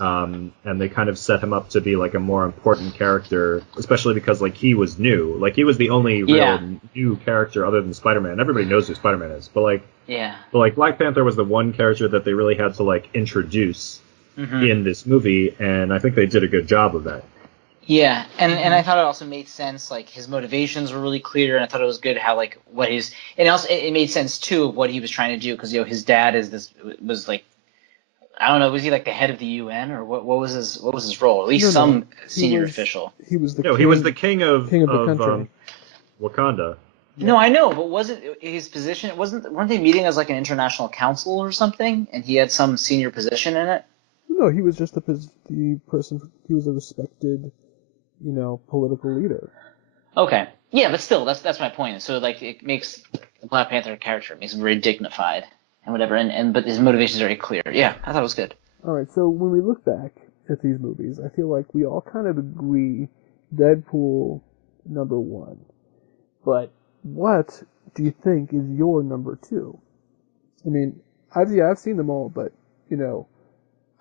And they kind of set him up to be like a more important character, especially because like he was new, like he was the only real Yeah, new character other than Spider-Man. Everybody knows who Spider-Man is, yeah. but like Black Panther was the one character that they really had to like introduce Hmm. in this movie, and I think they did a good job of that. Yeah, and hmm I thought it also made sense. Like his motivations were really clear, and I thought it was good how like what his and also it made sense too of what he was trying to do because his dad was like I don't know, was he like the head of the UN or what was his role? At No, least no, some he senior was official. he was the No, he was the king king of the country. Wakanda. Yeah. No, I know, but wasn't his position? Weren't they meeting as like an international council or something? And he had some senior position in it. No, he was just the person. He was a respected, political leader. Okay, yeah, but still, that's my point. So like, it makes the Black Panther character makes him very dignified and whatever, and but his motivation is very clear. Yeah, I thought it was good. All right, so when we look back at these movies, I feel like we all kind of agree Deadpool number one. But what do you think is your number two? I mean, I've seen them all, but you know,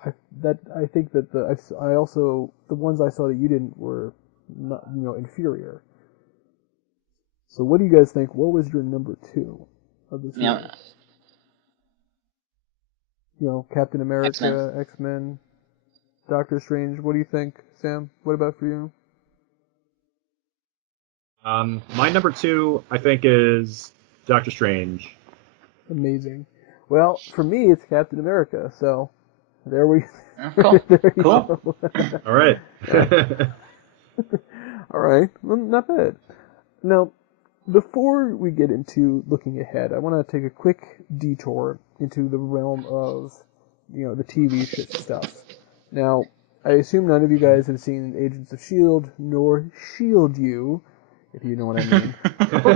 I think that I also the ones I saw that you didn't were not inferior. So what do you guys think? What was your number two of the Yeah, series? Captain X-Men. America, X-Men, Doctor Strange. What do you think, Sam? What about for you? My number two, I think, is Doctor Strange. Amazing. Well, for me, it's Captain America. So there we, Oh, cool, there you cool. go. All right. All right, well, not bad. Now, before we get into looking ahead, I want to take a quick detour into the realm of, the TV stuff. Now, I assume none of you guys have seen Agents of S.H.I.E.L.D., nor Shield You. if you know what I mean.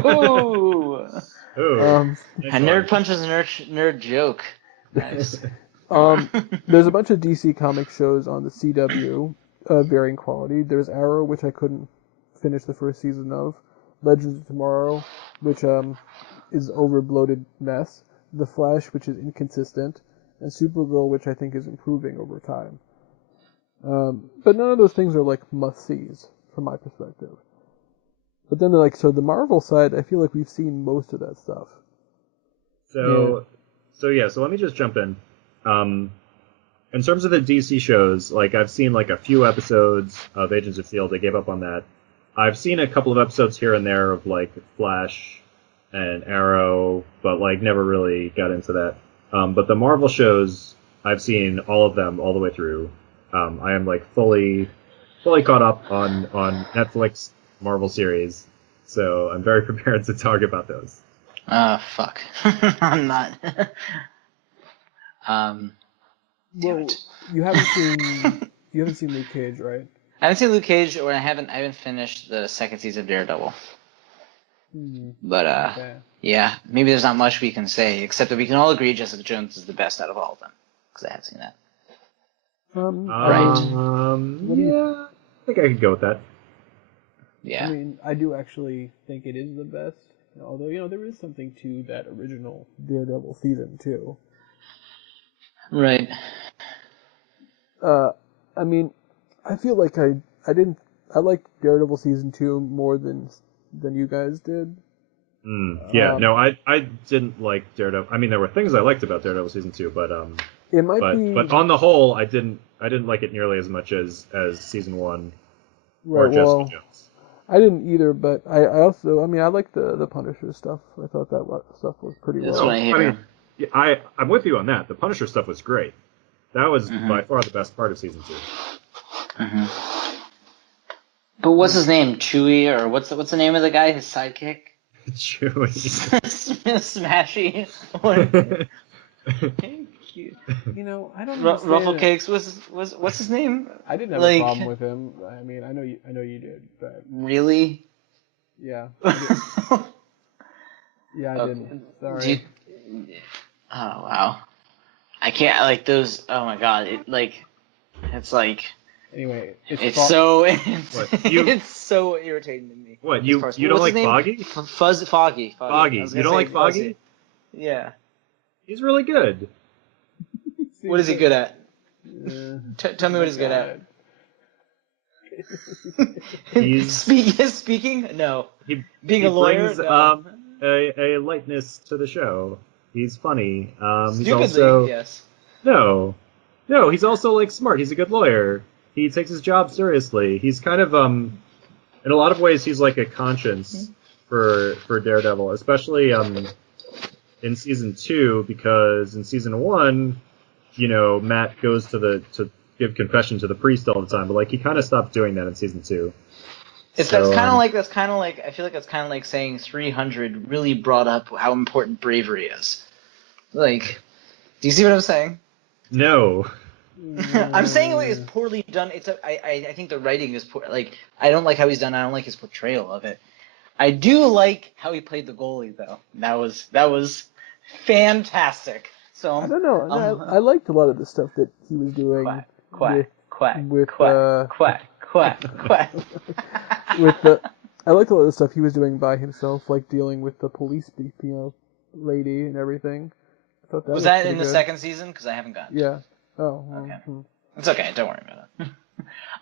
Ooh. Ooh, Um, nice A one. nerd punches a nerd joke. Nice. there's a bunch of DC comic shows on the CW, varying quality. There's Arrow, which I couldn't finish the first season of. Legends of Tomorrow, which is overbloated mess. The Flash, which is inconsistent, and Supergirl, which I think is improving over time. But none of those things are like must-sees from my perspective. But then they're like, so the Marvel side, I feel like we've seen most of that stuff. So let me just jump in. In terms of the DC shows, like I've seen like a few episodes of Agents of S.H.I.E.L.D. I gave up on that. I've seen a couple of episodes here and there of like Flash and Arrow, but like never really got into that. But the Marvel shows, I've seen all of them all the way through. I am like fully caught up on Netflix Marvel series, so I'm very prepared to talk about those. Fuck. I'm not. Damn Well, it. you haven't seen Luke Cage, right? I haven't seen Luke Cage, or I haven't finished the second season of Daredevil. But Okay. yeah, maybe there's not much we can say, except that we can all agree Jessica Jones is the best out of all of them, because I have seen that. Yeah, I think I could go with that. Yeah. I mean, I do actually think it is the best. Although, there is something to that original Daredevil season, too. Right. I mean, I feel like I liked Daredevil season 2 more than you guys did. Yeah, no, I didn't like Daredevil. I mean, there were things I liked about Daredevil season 2, but It might be, but on the whole, I didn't like it nearly as much as season 1 or right, Jessica well, Jones. I didn't either, but I also, I mean, I liked the Punisher stuff. I thought that stuff was pretty That's well. what I hear. I mean, yeah, I'm with you on that. The Punisher stuff was great. That was by far the best part of season 2. But what's his name? Chewie, or what's the name of the guy? His sidekick? Chewie. Smashy. Or, I don't understand. Rufflecakes was what's his name? I didn't have a problem with him. I mean, I know you did, but Really? yeah, I Okay. didn't. Sorry. Oh wow. I can't like those. Oh my god! It's like. Anyway, It's so irritating to me. What, you don't like Foggy? Foggy. Foggy. You don't like Foggy? Yeah. He's really good. What is he good at? Tell me what he's good at. He's speaking? No. Being a lawyer? Brings, No. a lightness to the show. He's funny. He's Stupidly, also yes. no, he's also like smart. He's a good lawyer. He takes his job seriously. He's kind of in a lot of ways he's like a conscience for Daredevil, especially in season 2, because in season 1, Matt goes to give confession to the priest all the time, but like he kind of stopped doing that in season 2. That's kind of like I feel like that's kind of like saying 300 really brought up how important bravery is. Like, do you see what I'm saying? No. I'm saying it's poorly done. I think the writing is poor. Like, I don't like how he's done. I don't like his portrayal of it. I do like how he played the goalie, though. That was fantastic. So I don't know. I liked a lot of the stuff that he was doing. Quack. I liked a lot of the stuff he was doing by himself, like dealing with the police, lady and everything. I thought that was that in good. the second season? Because I haven't gotten. Yeah. Oh. Okay. It's okay. Don't worry about it.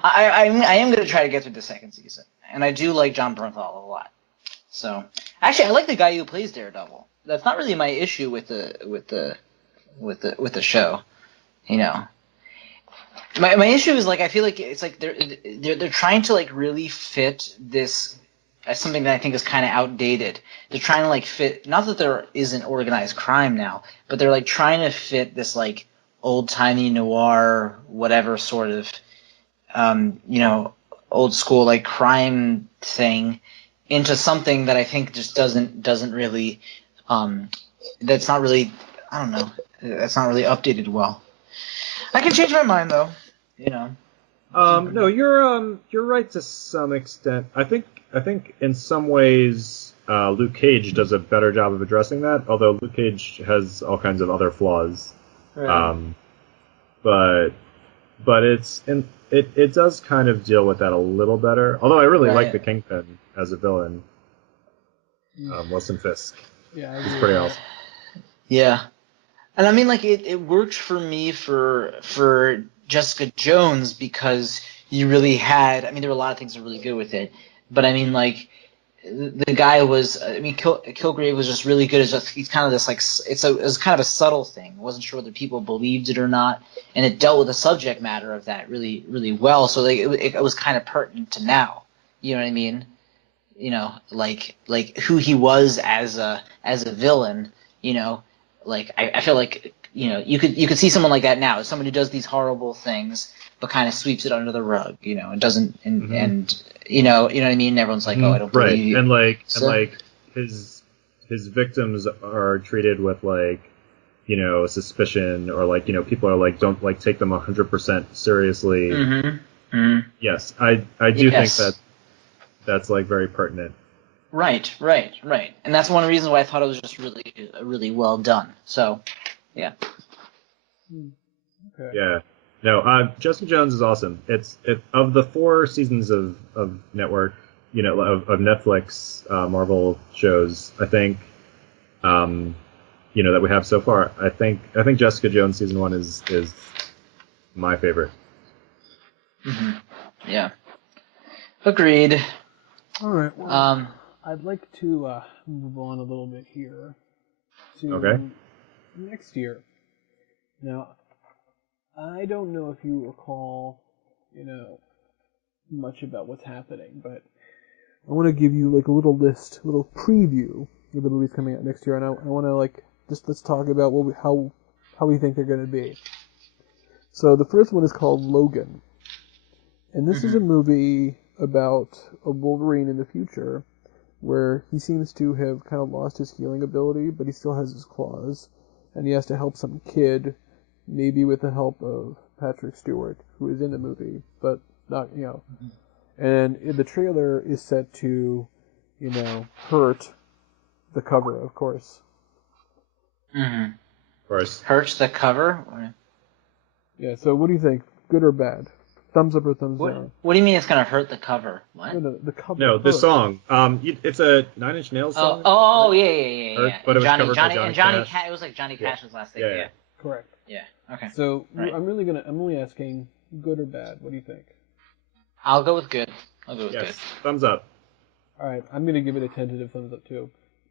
I am going to try to get through the second season, and I do like John Bernthal a lot. So actually, I like the guy who plays Daredevil. That's not really my issue with the show. My issue is like I feel like it's like they're trying to like really fit this as something that I think is kind of outdated. They're trying to like fit, not that there isn't organized crime now, but they're like trying to fit this like old-timey noir whatever sort of old school like crime thing into something that I think just doesn't really that's not really, I don't know, that's not really updated well. I can change my mind though. No, you're right to some extent. I think in some ways Luke Cage does a better job of addressing that. Although Luke Cage has all kinds of other flaws. Right. But it does kind of deal with that a little better. Although I really like Right. the Kingpin as a villain, Wilson Fisk. Yeah, I He's agree pretty with awesome. Yeah. And I mean, like, it worked for me for Jessica Jones because you really had. I mean, there were a lot of things that were really good with it, but I mean, like, the guy was. I mean, Kilgrave was just really good. As just he's kind of this like it was kind of a subtle thing. I wasn't sure whether people believed it or not, and it dealt with the subject matter of that really really well. So like it was kind of pertinent to now. You know what I mean? You know, like who he was as a villain. You know, like I feel like you could see someone like that now, someone who does these horrible things but kind of sweeps it under the rug, and doesn't and you know what I mean. And everyone's like, oh, I don't Right, believe you. and like his victims are treated with like suspicion, or like people are like don't like take them 100% seriously. Yes, I do think Yes. that's like very pertinent. Right, and that's one of the reasons why I thought it was just really well done. So, yeah. Okay. Yeah. No, Jessica Jones is awesome. It's of the 4 seasons of network, of Netflix Marvel shows. I think, that we have so far. I think Jessica Jones season 1 is my favorite. Yeah. Agreed. All right. Well, Um. I'd like to move on a little bit here to Okay. next year. Now, I don't know if you recall, much about what's happening, but I want to give you like a little list, a little preview of the movies coming out next year, and I want to like just let's talk about how we think they're going to be. So the first one is called Logan, and this is a movie about a Wolverine in the future, where he seems to have kind of lost his healing ability, but he still has his claws, and he has to help some kid, maybe with the help of Patrick Stewart, who is in the movie, but not, And the trailer is set to, hurt the cover, of course. Mm-hmm. Of course. Hurts the cover. Yeah. So what do you think? Good or bad? Thumbs up or thumbs down? What do you mean it's gonna hurt the cover? What? No, the cover. No, the hurts. song. It's a Nine Inch Nails song. Yeah. But it was Johnny, covered by Johnny Cash. It was like Johnny Yeah. Cash's last thing. Yeah. Correct. Yeah. Okay. So Right. I'm only asking good or bad. What do you think? I'll go with good. I'll go with Yes. good. Thumbs up. All right, I'm gonna give it a tentative thumbs up too.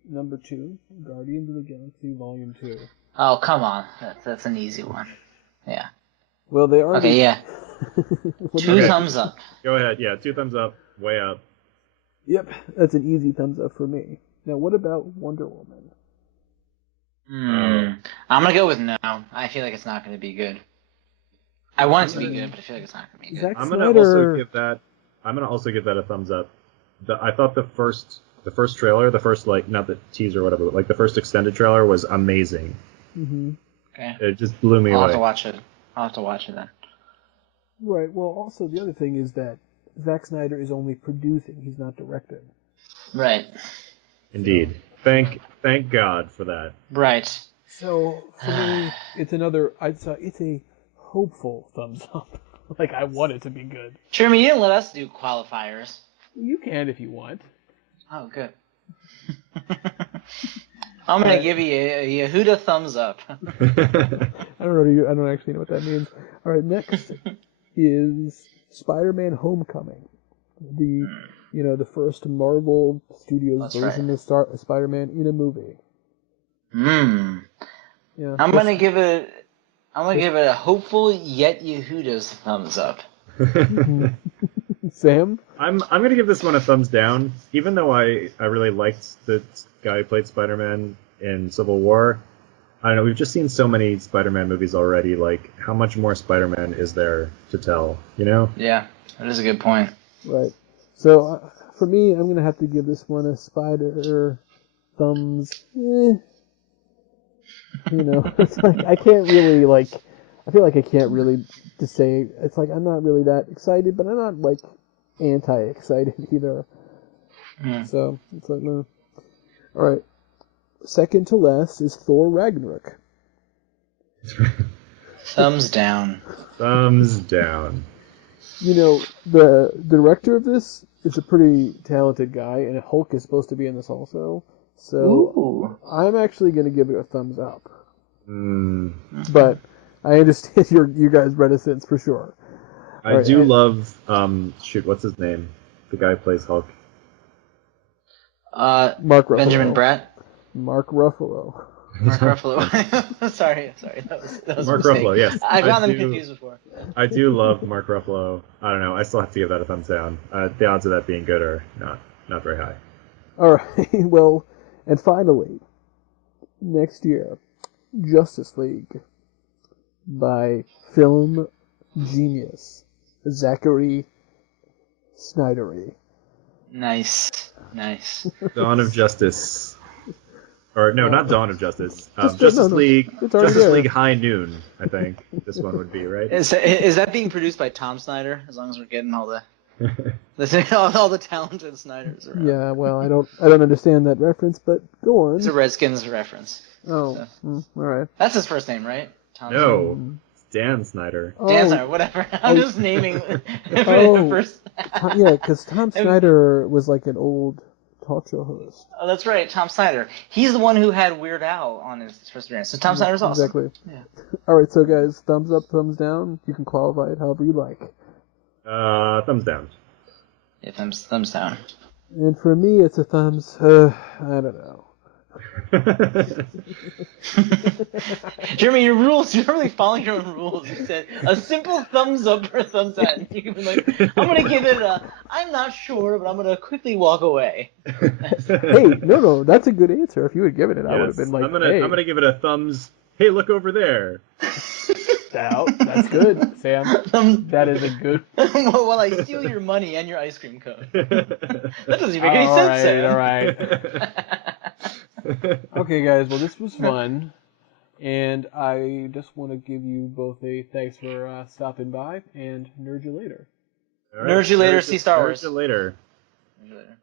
Number 2, Guardians of the Galaxy Volume 2. Oh, come on. That's an easy one. Yeah. Well, they are. Okay, yeah. What do Two you- thumbs up. Go ahead. Yeah, 2 thumbs up. Way up. Yep, that's an easy thumbs up for me. Now, what about Wonder Woman? I'm gonna go with no. I feel like it's not gonna be good. I want it to be good, but I feel like it's not gonna be good. Zack I'm gonna also give that a thumbs up. I thought the first trailer, the first like not the teaser or whatever, but like the first extended trailer was amazing. Mm-hmm. Okay. It just blew me I'll away. have to watch it. I'll have to watch it then. Right. Well, also the other thing is that Zack Snyder is only producing; he's not directing. Right. Indeed. Thank God for that. Right. So for me, it's it's a hopeful thumbs up. Like I want it to be good. Jeremy, you didn't let us do qualifiers. You can if you want. Oh, good. I'm gonna give you a Yehuda thumbs up. I don't actually know what that means. All right, next is Spider-Man: Homecoming, the first Marvel Studios That's version of Spider-Man in a movie. Yeah, I'm gonna give it a hopeful yet Yehuda's thumbs up. Sam? I'm gonna give this one a thumbs down, even though I really liked the guy who played Spider-Man in Civil War. I don't know, we've just seen so many Spider-Man movies already. Like, how much more Spider-Man is there to tell? Yeah, that is a good point. Right. So for me, I'm gonna have to give this one a Spider thumbs. It's like I can't really I feel like I can't really just say it's like I'm not really that excited, but I'm not like anti-excited either. So it's like, no. All right. Second to last is Thor Ragnarok. Thumbs down. Thumbs down. You know, the director of this is a pretty talented guy, and Hulk is supposed to be in this also. So Ooh. I'm actually going to give it a thumbs up. Mm. But I understand you guys' reticence for sure. I do love shoot, what's his name? The guy who plays Hulk. Mark Ruffalo. Benjamin Bratt. Mark Ruffalo. Mark Ruffalo. sorry, that was Mark a mistake. Ruffalo, yes. I've gotten them confused before. I do love Mark Ruffalo. I don't know. I still have to give that a thumbs down. The odds of that being good are not very high. All right. Well, and finally, next year, Justice League by film genius Zachary Snydery. Nice. Dawn of Justice. Or no, not Dawn of Justice. League. Justice League High Noon. I think this one would be right. Is that being produced by Tom Snyder? As long as we're getting all the all the talented Snyders around. Yeah. Well, I don't understand that reference, but go on. It's a Redskins reference. Oh. So. All right. That's his first name, right? Tom No. It's Dan Snyder. Dan Snyder, whatever. I'm just naming the first. Yeah, because Tom Snyder was like an old talk show host. Oh, that's right, Tom Snyder. He's the one who had Weird Al on his first appearance. So Tom Snyder's awesome. Exactly. Yeah. All right, so guys, thumbs up, thumbs down. You can qualify it however you like. Thumbs down. Yeah, thumbs down. And for me, it's a thumbs. I don't know. Jeremy, your rules, you're really following your own rules. You said a simple thumbs up or thumbs down. You can be like, I'm going to give it I'm not sure, but I'm going to quickly walk away. Hey, no, that's a good answer. If you had given it, I would have been like, I'm gonna give it a thumbs. Hey, look over there. That's good, Sam. That is a good. While I steal your money and your ice cream cone. That doesn't even make any sense, Sam. All right. Okay, guys. Well, this was fun, and I just want to give you both a thanks for stopping by, and nerd you later. All right. Nerd you later. See Star Wars. Nerd you later. Nerd you later.